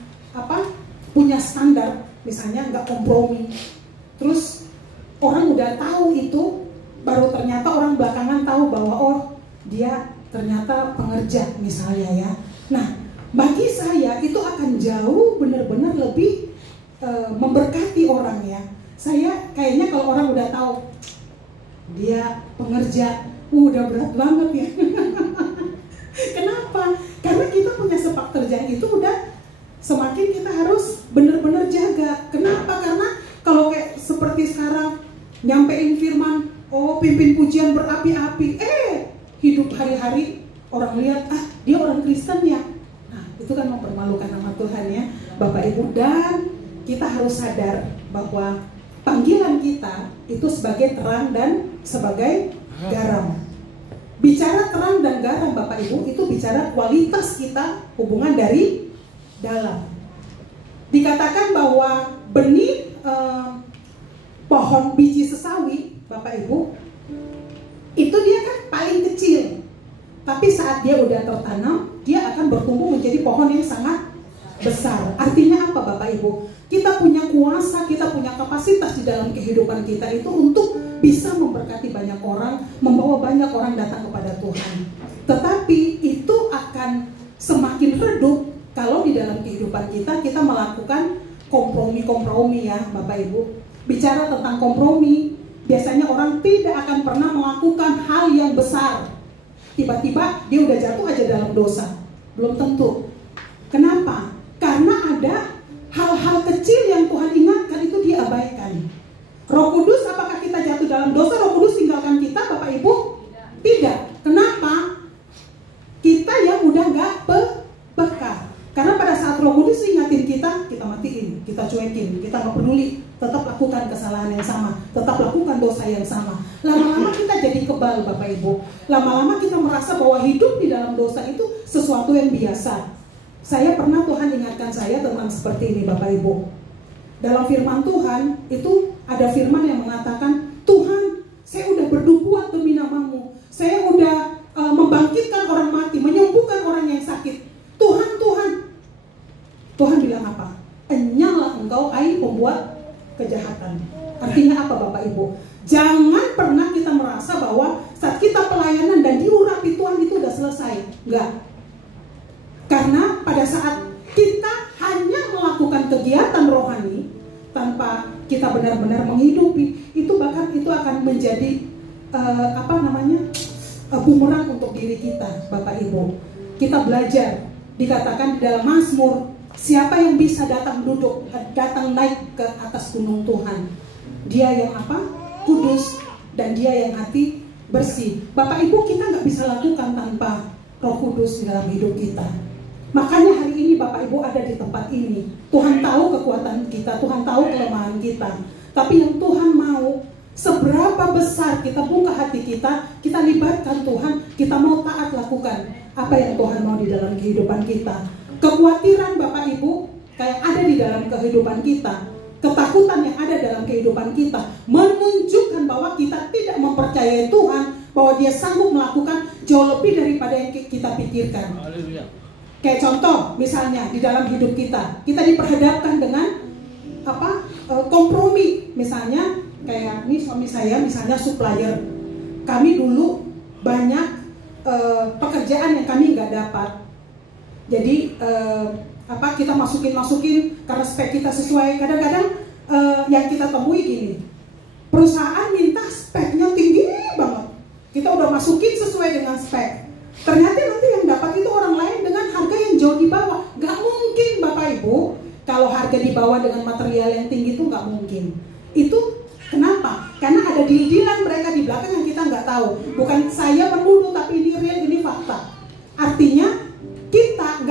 standar, misalnya nggak kompromi. Terus orang udah tahu itu, baru ternyata orang belakangan tahu bahwa oh dia ternyata pengerja misalnya ya. Nah, bagi saya itu akan jauh benar-benar lebih memberkati orang ya. Saya kayaknya kalau orang udah tahu dia pengerja, udah berat banget ya. Kenapa? Karena kita punya sepak terjang itu udah semakin kita harus benar-benar jaga. Kenapa? Karena kalau kayak seperti sekarang nyampein firman, oh pimpin pujian berapi-api, hidup hari-hari orang lihat, dia orang Kristen ya. Nah, itu kan mempermalukan nama Tuhan ya, Bapak Ibu. Dan kita harus sadar bahwa panggilan kita itu sebagai terang dan sebagai garam. Bicara terang dan garam Bapak Ibu, itu bicara kualitas kita, hubungan dari dalam. Dikatakan bahwa benih pohon biji sesawi Bapak Ibu, itu dia kan paling kecil, tapi saat dia udah tertanam, dia akan bertumbuh menjadi pohon yang sangat besar. Artinya apa Bapak Ibu? Kita punya kuasa, kita punya kapasitas di dalam kehidupan kita itu untuk bisa memberkati banyak orang, membawa banyak orang datang kepada Tuhan. Tetapi itu akan semakin redup kalau di dalam kehidupan kita melakukan kompromi-kompromi ya Bapak Ibu. Bicara tentang kompromi, biasanya orang tidak akan pernah melakukan hal yang besar. Tiba-tiba dia udah jatuh aja dalam dosa. Belum tentu. Kenapa? Karena ada hal-hal kecil yang Tuhan ingatkan itu diabaikan. Roh Kudus, apakah kita jatuh dalam dosa, Roh Kudus tinggalkan kita Bapak Ibu? Tidak. Kenapa? Kita yang udah gak peka. Karena pada saat Roh Kudus ingatin kita matiin, kita cuekin, kita gak peduli, tetap lakukan kesalahan yang sama, tetap lakukan dosa yang sama. Lama-lama kita jadi kebal Bapak Ibu. Lama-lama kita merasa bahwa hidup di dalam dosa itu sesuatu yang biasa. Saya pernah Tuhan ingatkan saya tentang seperti ini Bapak Ibu. Dalam firman Tuhan itu ada firman yang mengatakan, Tuhan, saya udah bernubuat demi nama-Mu. Saya udah membangkitkan orang mati, menyembuhkan orang yang sakit. Tuhan bilang apa? Enyahlah engkau hai pembuat kejahatan. Artinya apa Bapak Ibu? Jangan pernah kita merasa bahwa saat kita pelayanan dan diurapi Tuhan itu udah selesai. Enggak. Karena pada saat kita hanya melakukan kegiatan rohani tanpa kita benar-benar menghidupi, itu bahkan itu akan menjadi bumerang untuk diri kita Bapak Ibu. Kita belajar, dikatakan di dalam Mazmur, siapa yang bisa datang naik ke atas gunung Tuhan? Dia yang kudus, dan dia yang hati bersih. Bapak Ibu, kita nggak bisa lakukan tanpa Roh Kudus di dalam hidup kita. Makanya hari ini Bapak Ibu ada di tempat ini. Tuhan tahu kekuatan kita, Tuhan tahu kelemahan kita. Tapi yang Tuhan mau, seberapa besar kita buka hati kita libatkan Tuhan, kita mau taat lakukan apa yang Tuhan mau di dalam kehidupan kita. Kekhawatiran Bapak Ibu kayak ada di dalam kehidupan kita, ketakutan yang ada dalam kehidupan kita menunjukkan bahwa kita tidak mempercayai Tuhan, bahwa Dia sanggup melakukan jauh lebih daripada yang kita pikirkan. Haleluya. Kayak contoh misalnya di dalam hidup kita diperhadapkan dengan kompromi. Misalnya kayak ini suami saya misalnya supplier, kami dulu banyak pekerjaan yang kami nggak dapat. Jadi kita masukin karena spek kita sesuai. Kadang-kadang yang kita temui gini, perusahaan minta speknya tinggi banget, kita udah masukin sesuai dengan spek. Ternyata nanti yang dapat itu orang lain dengan harga yang jauh di bawah. Gak mungkin Bapak Ibu, kalau harga di bawah dengan material yang tinggi itu gak mungkin. Itu kenapa? Karena ada deal-dealan mereka di belakang yang kita gak tahu. Bukan saya menuduh, tapi ini real, ini fakta. Artinya kita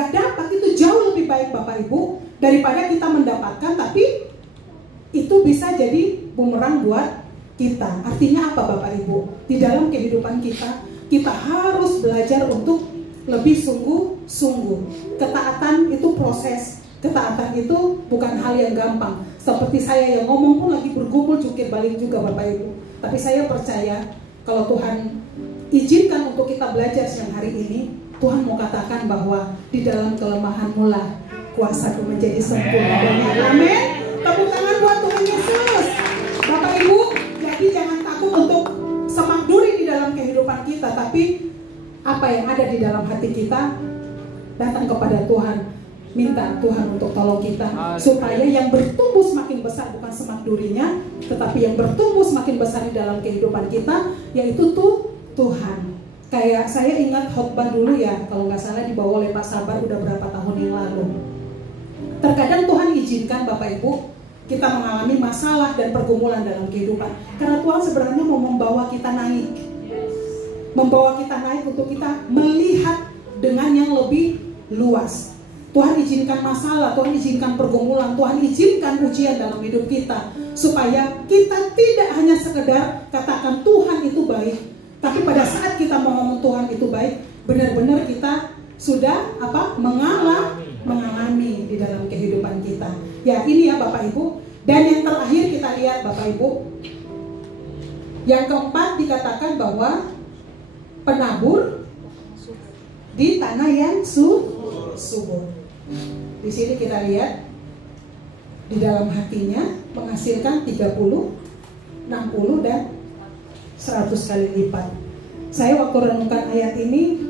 daripada kita mendapatkan tapi itu bisa jadi bumerang buat kita. Artinya apa Bapak Ibu? Di dalam kehidupan kita harus belajar untuk lebih sungguh-sungguh. Ketaatan itu proses. Ketaatan itu bukan hal yang gampang. Seperti saya yang ngomong pun lagi bergumul jungkir balik juga Bapak Ibu. Tapi saya percaya kalau Tuhan izinkan untuk kita belajar siang hari ini, Tuhan mau katakan bahwa di dalam kelemahanmu lah kuasaku menjadi sempurna. Amin. Tepuk tangan buat Tuhan Yesus. Bapak Ibu, jadi jangan takut untuk semak duri di dalam kehidupan kita, tapi apa yang ada di dalam hati kita, datang kepada Tuhan. Minta Tuhan untuk tolong kita supaya yang bertumbuh semakin besar bukan semak durinya, tetapi yang bertumbuh semakin besar di dalam kehidupan kita, yaitu Tuhan. Kayak saya ingat khotbah dulu ya, kalau nggak salah dibawa oleh Pak Sabar udah berapa tahun yang lalu. Terkadang Tuhan izinkan Bapak Ibu kita mengalami masalah dan pergumulan dalam kehidupan, karena Tuhan sebenarnya mau membawa kita naik, membawa kita naik untuk kita melihat dengan yang lebih luas. Tuhan izinkan masalah, Tuhan izinkan pergumulan, Tuhan izinkan ujian dalam hidup kita, supaya kita tidak hanya sekedar katakan Tuhan itu baik, tapi pada saat kita mau ngomong Tuhan itu baik, benar-benar kita sudah mengalami di dalam kehidupan kita. Ya ini ya Bapak Ibu. Dan yang terakhir kita lihat Bapak Ibu, yang keempat dikatakan bahwa penabur di tanah yang subur. Di sini kita lihat di dalam hatinya menghasilkan 30, 60 dan 100 kali lipat. Saya waktu renungkan ayat ini,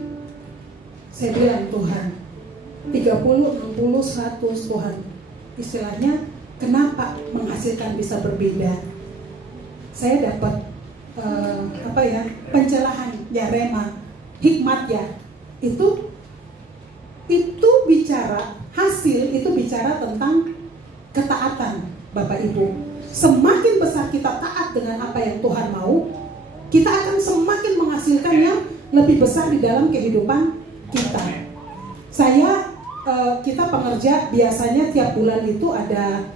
saya bilang Tuhan, 30, 60, 100 Tuhan. Istilahnya kenapa menghasilkan bisa berbeda? Saya dapat pencerahan ya, rema, hikmat ya. Itu bicara hasil, itu bicara tentang ketaatan Bapak Ibu. Semakin besar kita taat dengan apa yang Tuhan mau, kita akan semakin menghasilkan yang lebih besar di dalam kehidupan kita. Kita pengerja biasanya tiap bulan itu ada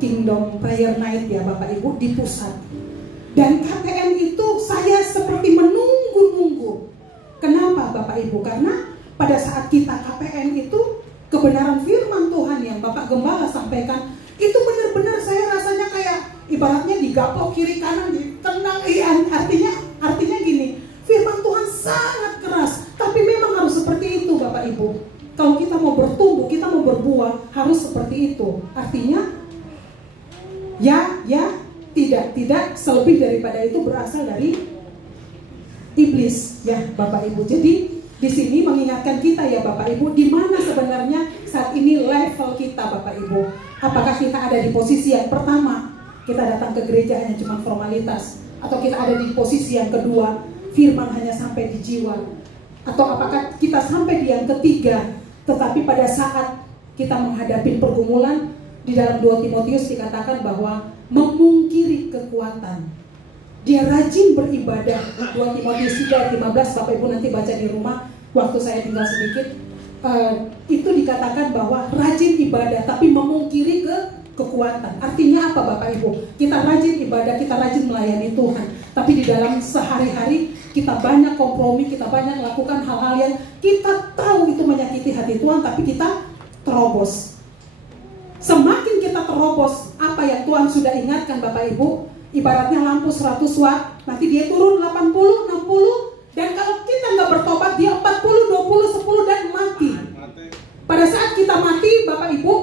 Kingdom Prayer Night ya Bapak Ibu di pusat. Dan KPM itu saya seperti menunggu-nunggu. Kenapa Bapak Ibu? Karena pada saat kita KPM itu kebenaran firman Tuhan yang Bapak Gembala sampaikan itu benar-benar saya rasanya kayak ibaratnya digapok kiri kanan, ditendang. Artinya gini, firman Tuhan sangat keras, tapi memang harus seperti itu Bapak Ibu. Kalau kita mau bertumbuh, kita mau berbuah, harus seperti itu. Artinya ya, tidak selebih daripada itu berasal dari iblis ya Bapak Ibu. Jadi di sini mengingatkan kita ya Bapak Ibu, di mana sebenarnya saat ini level kita Bapak Ibu. Apakah kita ada di posisi yang pertama, kita datang ke gereja hanya cuma formalitas, atau kita ada di posisi yang kedua, firman hanya sampai di jiwa, atau apakah kita sampai di yang ketiga, tetapi pada saat kita menghadapi pergumulan, di dalam 2 Timotius dikatakan bahwa memungkiri kekuatan. Dia rajin beribadah. 2 Timotius 3:15 Bapak Ibu nanti baca di rumah waktu saya tinggal sedikit. Itu dikatakan bahwa rajin ibadah tapi memungkiri kekuatan. Artinya apa Bapak Ibu? Kita rajin ibadah, kita rajin melayani Tuhan, tapi di dalam sehari-hari kita banyak kompromi, kita banyak melakukan hal-hal yang kita tahu itu menyakiti hati Tuhan, tapi kita terobos. Semakin kita terobos apa yang Tuhan sudah ingatkan Bapak Ibu, ibaratnya lampu 100 watt, nanti dia turun 80, 60, dan kalau kita nggak bertobat dia 40, 20, 10 dan mati. Pada saat kita mati Bapak Ibu,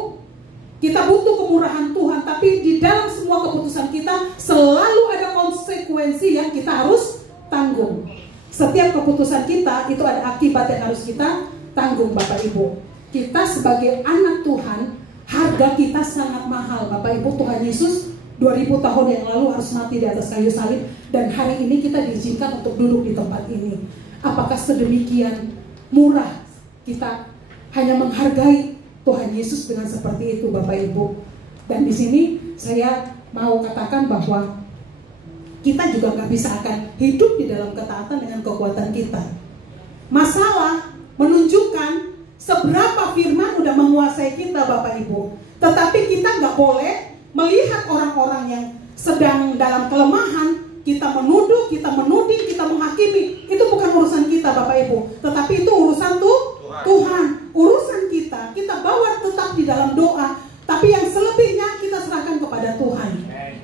kita butuh kemurahan Tuhan, tapi di dalam semua keputusan kita selalu ada konsekuensi yang kita harus tanggung. Setiap keputusan kita itu ada akibat yang harus kita tanggung Bapak Ibu. Kita sebagai anak Tuhan, harga kita sangat mahal Bapak Ibu. Tuhan Yesus 2000 tahun yang lalu harus mati di atas kayu salib, dan hari ini kita diizinkan untuk duduk di tempat ini. Apakah sedemikian murah kita hanya menghargai Tuhan Yesus dengan seperti itu Bapak Ibu? Dan di sini saya mau katakan bahwa kita juga nggak bisa akan hidup di dalam ketaatan dengan kekuatan kita. Masalah menunjukkan seberapa firman udah menguasai kita Bapak Ibu. Tetapi kita nggak boleh melihat orang-orang yang sedang dalam kelemahan, kita menuduh, kita menuding, kita menghakimi. Itu bukan urusan kita Bapak Ibu, tetapi itu urusan Tuhan. Urusan kita bawa tetap di dalam doa. Tapi yang selebihnya kita serahkan kepada Tuhan.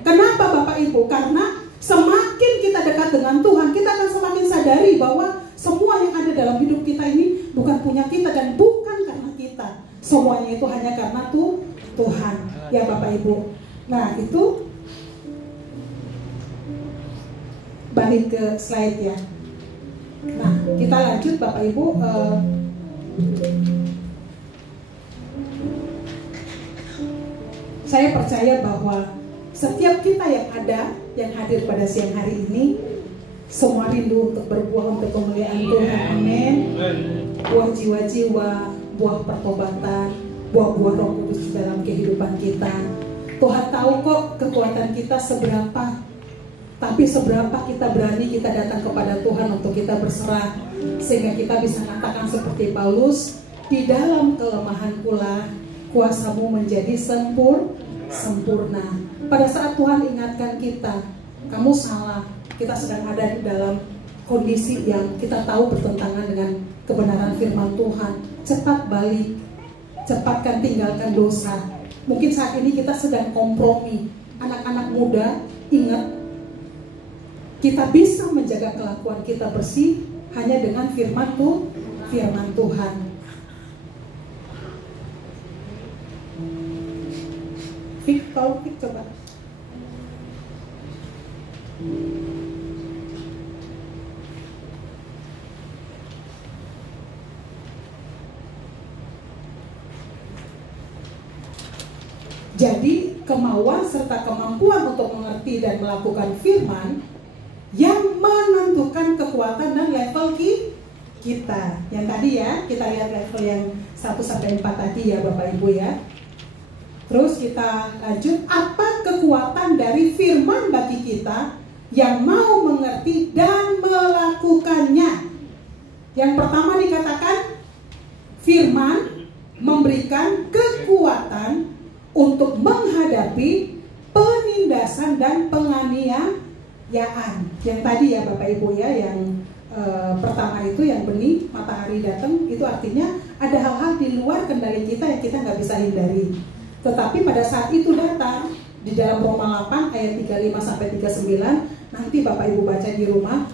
Kenapa Bapak Ibu? Karena semakin kita dekat dengan Tuhan, kita akan semakin sadari bahwa semua yang ada dalam hidup kita ini bukan punya kita dan bukan karena kita. Semuanya itu hanya karena Tuhan. Ya Bapak Ibu. Nah itu, balik ke slide ya. Nah kita lanjut Bapak Ibu. Saya percaya bahwa setiap kita yang ada, yang hadir pada siang hari ini, semua rindu untuk berbuah untuk kemuliaan Tuhan. Amin. Buah jiwa-jiwa, buah pertobatan, buah-buah Roh Kudus dalam kehidupan kita. Tuhan tahu kok kekuatan kita seberapa. Tapi seberapa kita berani kita datang kepada Tuhan untuk kita berserah, sehingga kita bisa katakan seperti Paulus, di dalam kelemahan pula kuasamu menjadi sempurna. Pada saat Tuhan ingatkan kita, kamu salah, kita sedang ada di dalam kondisi yang kita tahu bertentangan dengan kebenaran firman Tuhan, cepat balik, cepatkan tinggalkan dosa. Mungkin saat ini kita sedang kompromi. Anak-anak muda, ingat, kita bisa menjaga kelakuan kita bersih hanya dengan firman Tuhan. Fik, coba. Jadi kemauan serta kemampuan untuk mengerti dan melakukan firman yang menentukan kekuatan dan level kita. Yang tadi ya, kita lihat level yang 1-4 tadi ya Bapak Ibu ya. Terus kita lanjut, apa kekuatan dari firman bagi kita yang mau mengerti dan melakukannya? Yang pertama dikatakan, firman memberikan kekuatan untuk menghadapi penindasan dan penganiayaan. Yang tadi ya Bapak Ibu ya, yang pertama itu yang benih matahari datang, itu artinya ada hal-hal di luar kendali kita yang kita nggak bisa hindari. Tetapi pada saat itu datang di dalam Roma 8 ayat 35-39, nanti Bapak Ibu baca di rumah,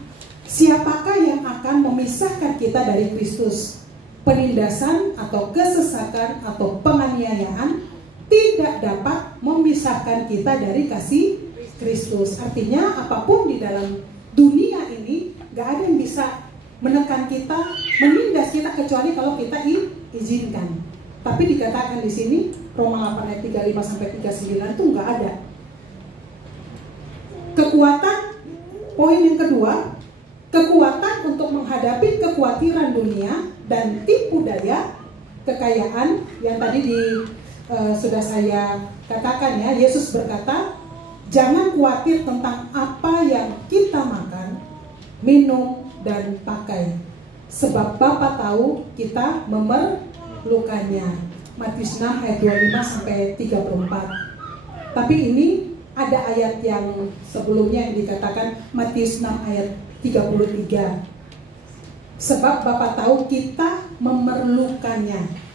siapakah yang akan memisahkan kita dari Kristus? Penindasan atau kesesakan atau penganiayaan tidak dapat memisahkan kita dari kasih Kristus. Artinya apapun di dalam dunia ini gak ada yang bisa menekan kita, menindas kita kecuali kalau kita izinkan. Tapi dikatakan di sini Roma 8 ayat 35-39 itu gak ada. Kekuatan, poin yang kedua, kekuatan untuk menghadapi kekhawatiran dunia dan tipu daya kekayaan yang tadi sudah saya katakan ya. Yesus berkata, jangan khawatir tentang apa yang kita makan, minum, dan pakai, sebab Bapa tahu kita memerlukannya. Matius 6 ayat 25-34. Tapi ini ada ayat yang sebelumnya yang dikatakan Matius 6 ayat 33. Sebab Bapa tahu kita memerlukannya.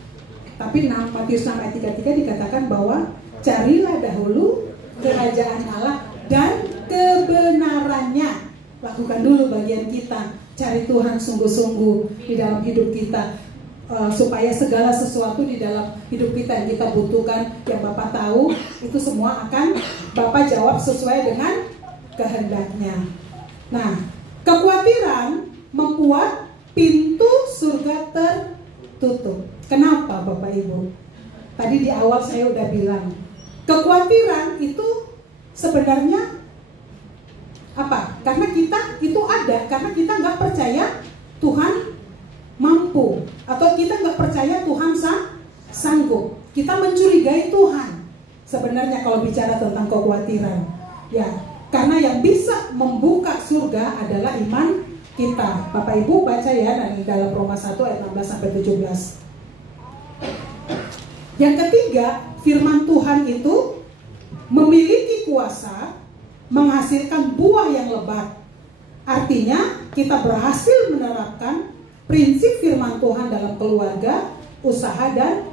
Tapi Matius 6 ayat 33 dikatakan bahwa carilah dahulu kerajaan Allah dan kebenarannya. Lakukan dulu bagian kita, cari Tuhan sungguh-sungguh di dalam hidup kita, supaya segala sesuatu di dalam hidup kita yang kita butuhkan, yang Bapak tahu, itu semua akan Bapak jawab sesuai dengan kehendaknya. Nah, kekhawatiran membuat pintu surga tertutup. Kenapa Bapak Ibu? Tadi di awal saya udah bilang, kekhawatiran itu sebenarnya apa? Karena kita itu ada, karena kita nggak percaya Tuhan mampu, atau kita nggak percaya Tuhan sanggup. Kita mencurigai Tuhan. Sebenarnya kalau bicara tentang kekhawatiran, ya, karena yang bisa membuka surga adalah iman kita. Bapak Ibu baca ya dari dalam Roma 1 ayat 16-17. Yang ketiga, firman Tuhan itu memiliki kuasa menghasilkan buah yang lebat. Artinya kita berhasil menerapkan prinsip firman Tuhan dalam keluarga, usaha, dan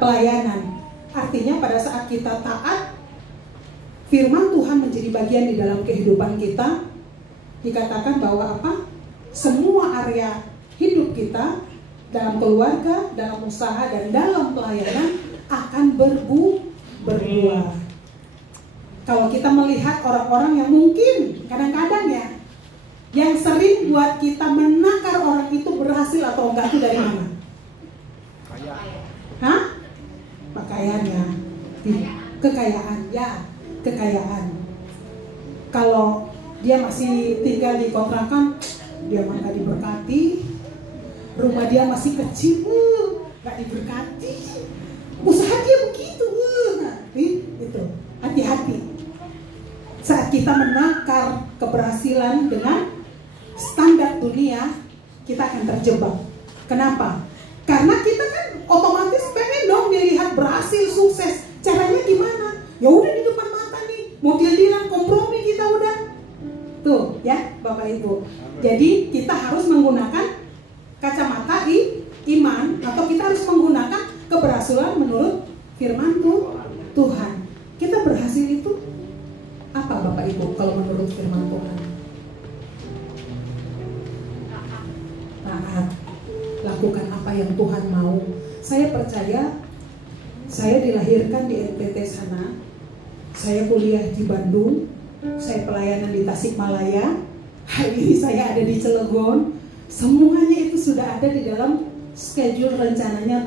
pelayanan. Artinya pada saat kita taat, firman Tuhan menjadi bagian di dalam kehidupan kita. Dikatakan bahwa apa? Semua area hidup kita dalam keluarga, dalam usaha, dan dalam pelayanan akan berbuah. Kalau kita melihat orang-orang yang mungkin kadang-kadang ya, yang sering buat kita menakar orang itu berhasil atau enggak itu dari mana? Hah? Pakaiannya, kekayaan, ya, kekayaan. Kalau dia masih tinggal di kontrakan, dia mah nggak diberkati. Rumah dia masih kecil, nggak diberkati. Usaha dia begitu, nah, itu hati-hati. Saat kita menakar keberhasilan dengan standar dunia, kita akan terjebak. Kenapa? Karena kita kan otomatis pengen dong dilihat berhasil, sukses. Caranya gimana? Ya udah di depan mata nih, mau deal-dealan, kompromi kita udah. Tuh ya Bapak Ibu. Jadi kita harus menggunakan kacamata iman, atau kita harus menggunakan keberhasilan menurut firman Tuhan. Kita berhasil itu apa Bapak Ibu kalau menurut firman Tuhan? Taat, lakukan apa yang Tuhan mau. Saya percaya, saya dilahirkan di NTT sana, saya kuliah di Bandung, saya pelayanan di Tasikmalaya, hari ini saya ada di Cilegon. Semuanya itu sudah ada di dalam schedule rencananya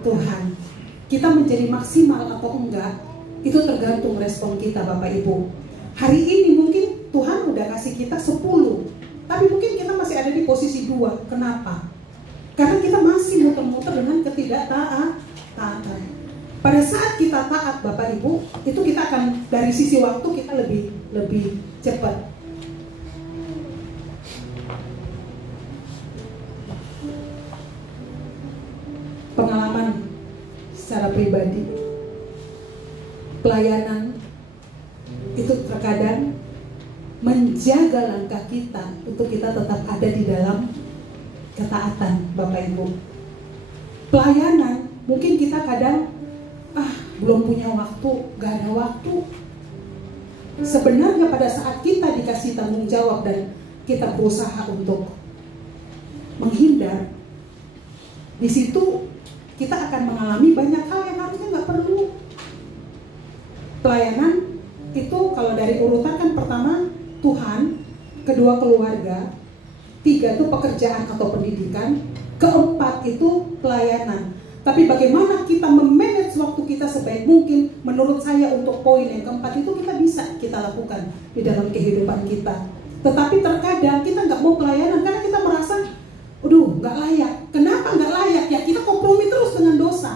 Tuhan. Kita menjadi maksimal atau enggak, itu tergantung respon kita Bapak Ibu. Hari ini mungkin Tuhan udah kasih kita 10, tapi mungkin kita masih ada di posisi 2. Kenapa? Karena kita masih muter-muter dengan ketidaktaatan. Pada saat kita taat Bapak Ibu, itu kita akan dari sisi waktu kita lebih cepat. Pengalaman secara pribadi, pelayanan itu terkadang menjaga langkah kita untuk kita tetap ada di dalam ketaatan Bapak Ibu. Pelayanan mungkin kita kadang belum punya waktu, gak ada waktu. Sebenarnya pada saat kita dikasih tanggung jawab dan kita berusaha untuk menghindar, di situ kita akan mengalami banyak hal yang harusnya gak perlu. Pelayanan itu kalau dari urutan kan pertama Tuhan, kedua keluarga, 3 itu pekerjaan atau pendidikan, 4 itu pelayanan. Tapi bagaimana kita memanage waktu kita sebaik mungkin, menurut saya untuk poin yang 4 itu kita lakukan di dalam kehidupan kita. Tetapi terkadang kita nggak mau pelayanan karena kita merasa, nggak layak. Kenapa nggak layak? Ya kita kompromi terus dengan dosa.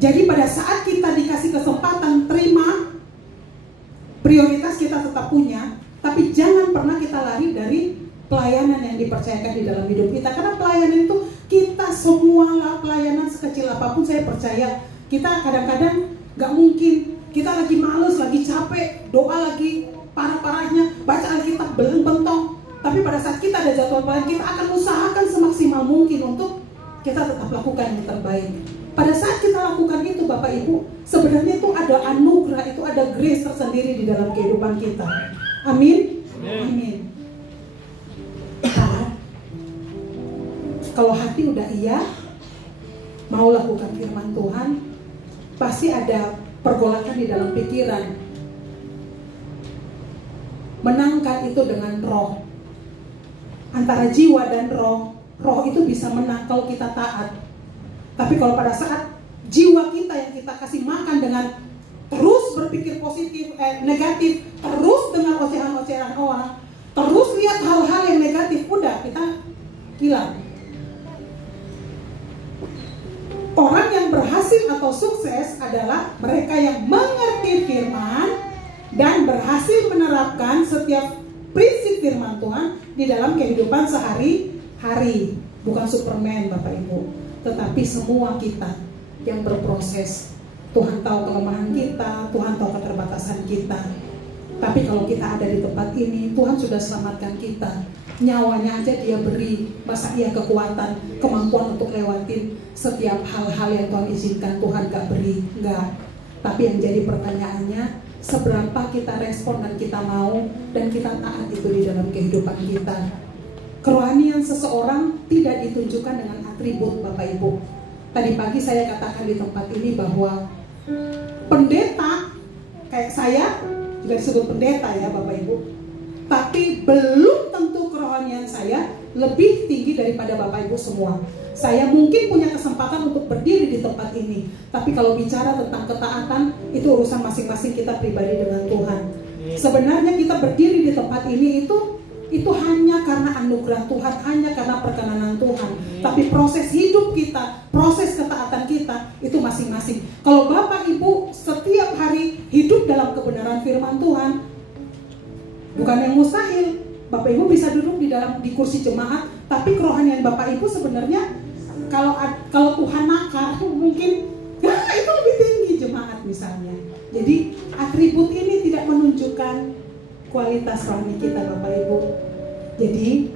Jadi pada saat kita dikasih kesempatan terima, prioritas kita tetap punya, tapi jangan pernah kita lari dari pelayanan yang dipercayakan di dalam hidup kita. Karena pelayanan itu kita semua pelayanan sekecil apapun, saya percaya kita kadang-kadang gak mungkin, kita lagi males, lagi capek, doa lagi parah-parahnya, baca Alkitab belum-bentong. Tapi pada saat kita ada jadwal pelayanan, kita akan usahakan semaksimal mungkin untuk kita tetap lakukan yang terbaik. Pada saat kita lakukan itu Bapak Ibu, sebenarnya itu ada anugerah, itu ada grace tersendiri di dalam kehidupan kita. Amin. Amin. Kalau hati udah iya, mau lakukan firman Tuhan, pasti ada pergolakan di dalam pikiran. Menangkan itu dengan roh. Antara jiwa dan roh itu bisa menang kalau kita taat. Tapi kalau pada saat jiwa kita yang kita kasih makan dengan terus berpikir positif, negatif, terus dengar ocehan-ocehan orang, terus lihat hal-hal yang negatif, udah kita hilang. Orang yang berhasil atau sukses adalah mereka yang mengerti firman dan berhasil menerapkan setiap prinsip firman Tuhan di dalam kehidupan sehari-hari. Bukan Superman Bapak Ibu, tetapi semua kita yang berproses. Tuhan tahu kelemahan kita, Tuhan tahu keterbatasan kita. Tapi kalau kita ada di tempat ini, Tuhan sudah selamatkan kita. Nyawanya aja Dia beri, masa Ia kekuatan, kemampuan untuk lewatin setiap hal-hal yang Tuhan izinkan Tuhan gak beri, enggak. Tapi yang jadi pertanyaannya, seberapa kita respon dan kita mau dan kita taat itu di dalam kehidupan kita. Kerohanian seseorang tidak ditunjukkan dengan atribut, Bapak Ibu. Tadi pagi saya katakan di tempat ini bahwa pendeta kayak saya juga disebut pendeta ya Bapak Ibu, tapi belum tentu kerohanian saya lebih tinggi daripada Bapak Ibu semua. Saya mungkin punya kesempatan untuk berdiri di tempat ini, tapi kalau bicara tentang ketaatan, itu urusan masing-masing kita pribadi dengan Tuhan. Sebenarnya kita berdiri di tempat ini itu hanya karena anugerah Tuhan, hanya karena perkenanan Tuhan. Tapi proses hidup kita, proses ketaatan kita, itu masing-masing. Kalau Bapak Ibu setiap hari hidup dalam kebenaran firman Tuhan, bukan yang mustahil. Bapak Ibu bisa duduk di kursi jemaat, tapi kerohanian Bapak Ibu sebenarnya kalau Tuhan nakar mungkin itu lebih tinggi jemaat misalnya. Jadi atribut ini tidak menunjukkan kualitas rohani kita Bapak Ibu. Jadi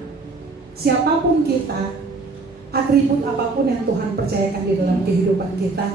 siapapun kita, atribut apapun yang Tuhan percayakan di dalam kehidupan kita,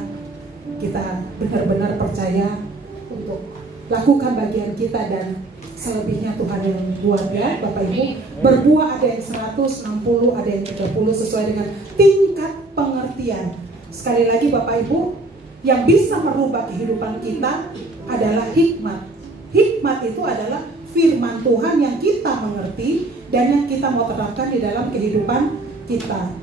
kita benar-benar percaya untuk lakukan bagian kita, dan selebihnya Tuhan yang buat ya Bapak Ibu. Berbuah ada yang 100, 60, ada yang 30 sesuai dengan tingkat pengertian. Sekali lagi Bapak Ibu, yang bisa merubah kehidupan kita adalah hikmat. Hikmat itu adalah firman Tuhan yang kita mengerti dan yang kita mau terapkan di dalam kehidupan kita.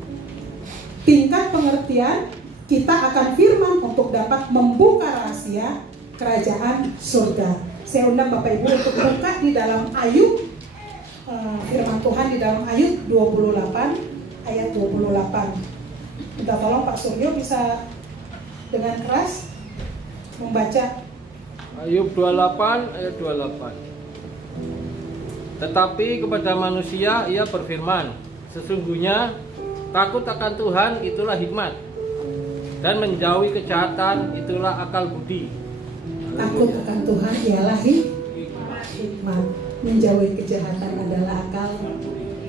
Tingkat pengertian, kita akan firman untuk dapat membuka rahasia kerajaan surga. Saya undang Bapak Ibu untuk buka di dalam Ayub, firman Tuhan di dalam Ayub 28 ayat 28. Minta tolong Pak Suryo bisa dengan keras membaca Ayub 28 ayat 28. Tetapi kepada manusia ia berfirman, sesungguhnya takut akan Tuhan itulah hikmat, dan menjauhi kejahatan itulah akal budi. Takut akan Tuhan ialah hikmat, menjauhi kejahatan adalah akal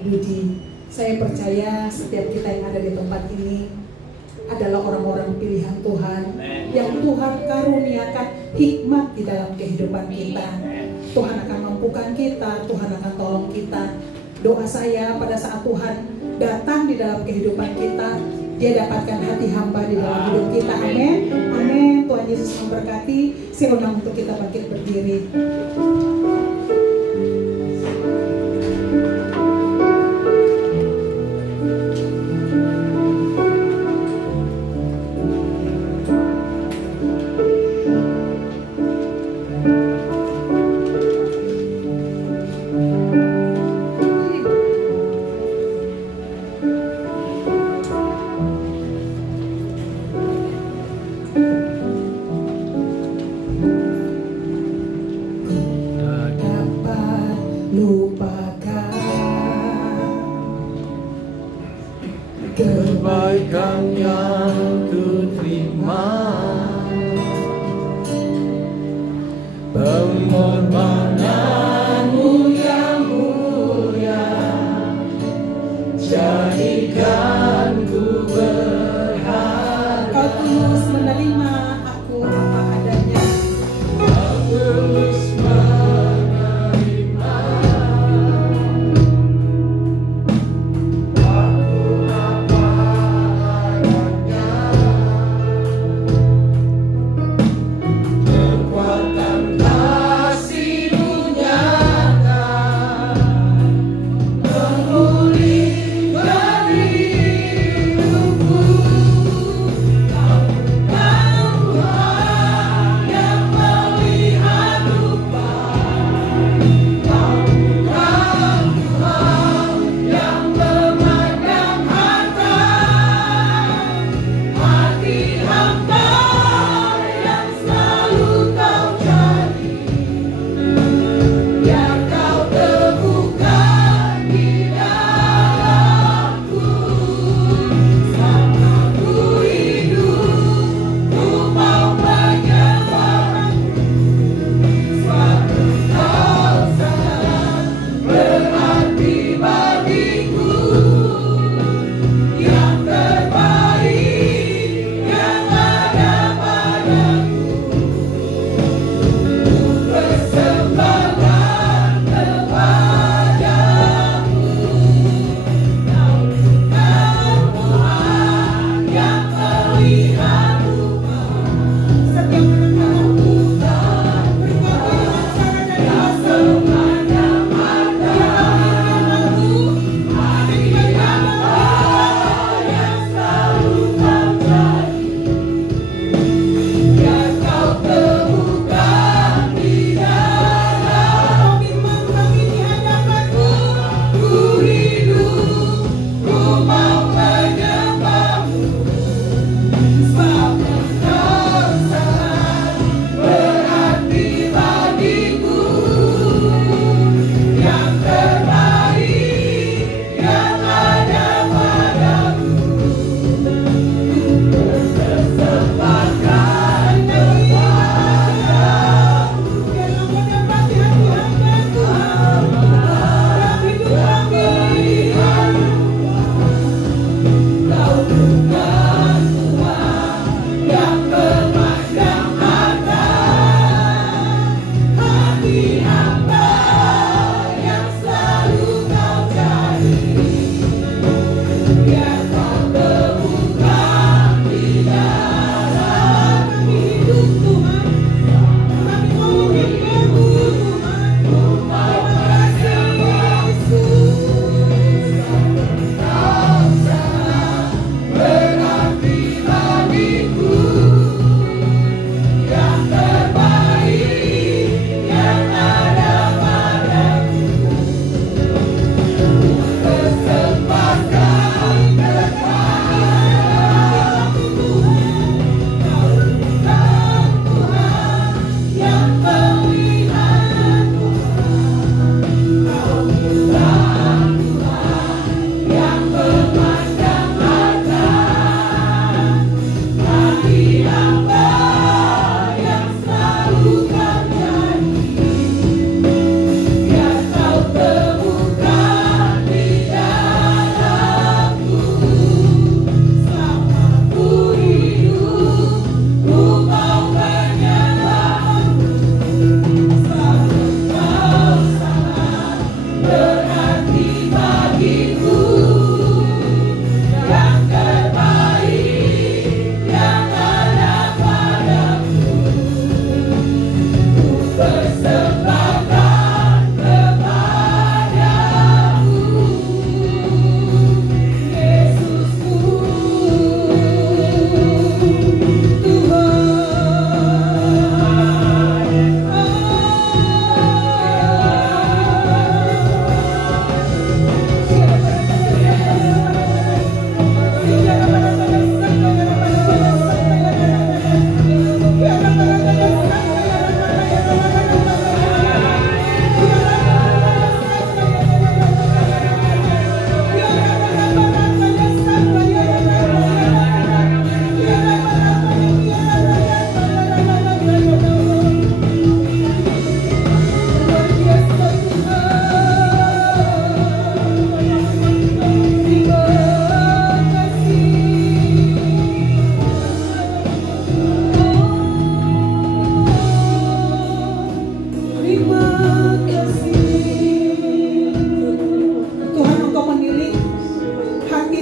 budi. Saya percaya setiap kita yang ada di tempat ini adalah orang-orang pilihan Tuhan, yang Tuhan karuniakan hikmat di dalam kehidupan kita. Tuhan akan mampukan kita, Tuhan akan tolong kita. Doa saya pada saat Tuhan datang di dalam kehidupan kita, Dia dapatkan hati hamba di dalam hidup kita. Amin, amin. Tuhan Yesus memberkati. Saya undang untuk kita bangkit berdiri. Kebaikan yang ku terima, pengorbananmu yang mulia, jadikan ku berharga. Kau tulus menerima aku apa adanya. Kau tulus menerima aku apa adanya.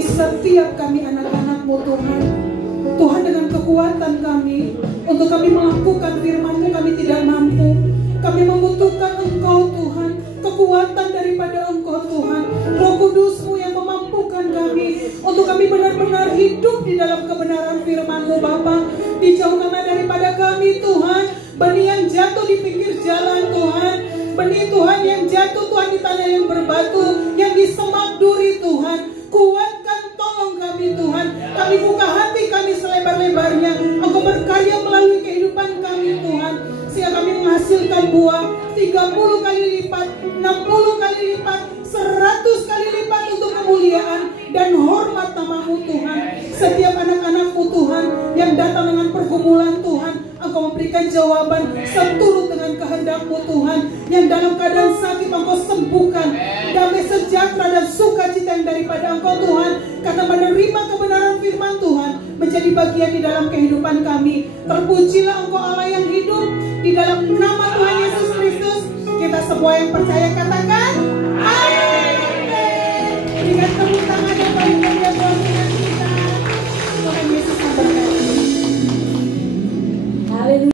setiap kami anak-anak-Mu Tuhan. Tuhan, dengan kekuatan kami untuk kami melakukan firman-Mu kami tidak mampu. Kami membutuhkan Engkau Tuhan, kekuatan daripada Engkau Tuhan, Roh Kudus-Mu yang memampukan kami untuk kami benar-benar hidup di dalam kebenaran firman-Mu Bapa. Dijauhkanlah daripada kami Tuhan benih yang jatuh di pinggir jalan Tuhan, benih Tuhan yang jatuh Tuhan di tanah yang berbatu, yang di semak duri Tuhan. Kuatkan, tolong kami Tuhan. Kami buka hati kami selebar-lebarnya. Engkau berkarya melalui kehidupan kami Tuhan, sehingga kami menghasilkan buah 30 kali lipat, 60 kali lipat, 100 kali lipat untuk kemuliaan dan hormat nama-Mu Tuhan. Setiap anak-anak-Mu Tuhan yang datang dengan pergumulan Tuhan, Engkau memberikan jawaban seturut dengan kehendak-Mu Tuhan. Yang dalam keadaan sakit Engkau sembuhkan. Damai sejahtera dan sukacita yang daripada Engkau Tuhan, karena menerima kebenaran firman Tuhan menjadi bagian di dalam kehidupan kami. Terpujilah Engkau Allah yang hidup. Di dalam nama Tuhan Yesus Kristus, kita semua yang percaya katakan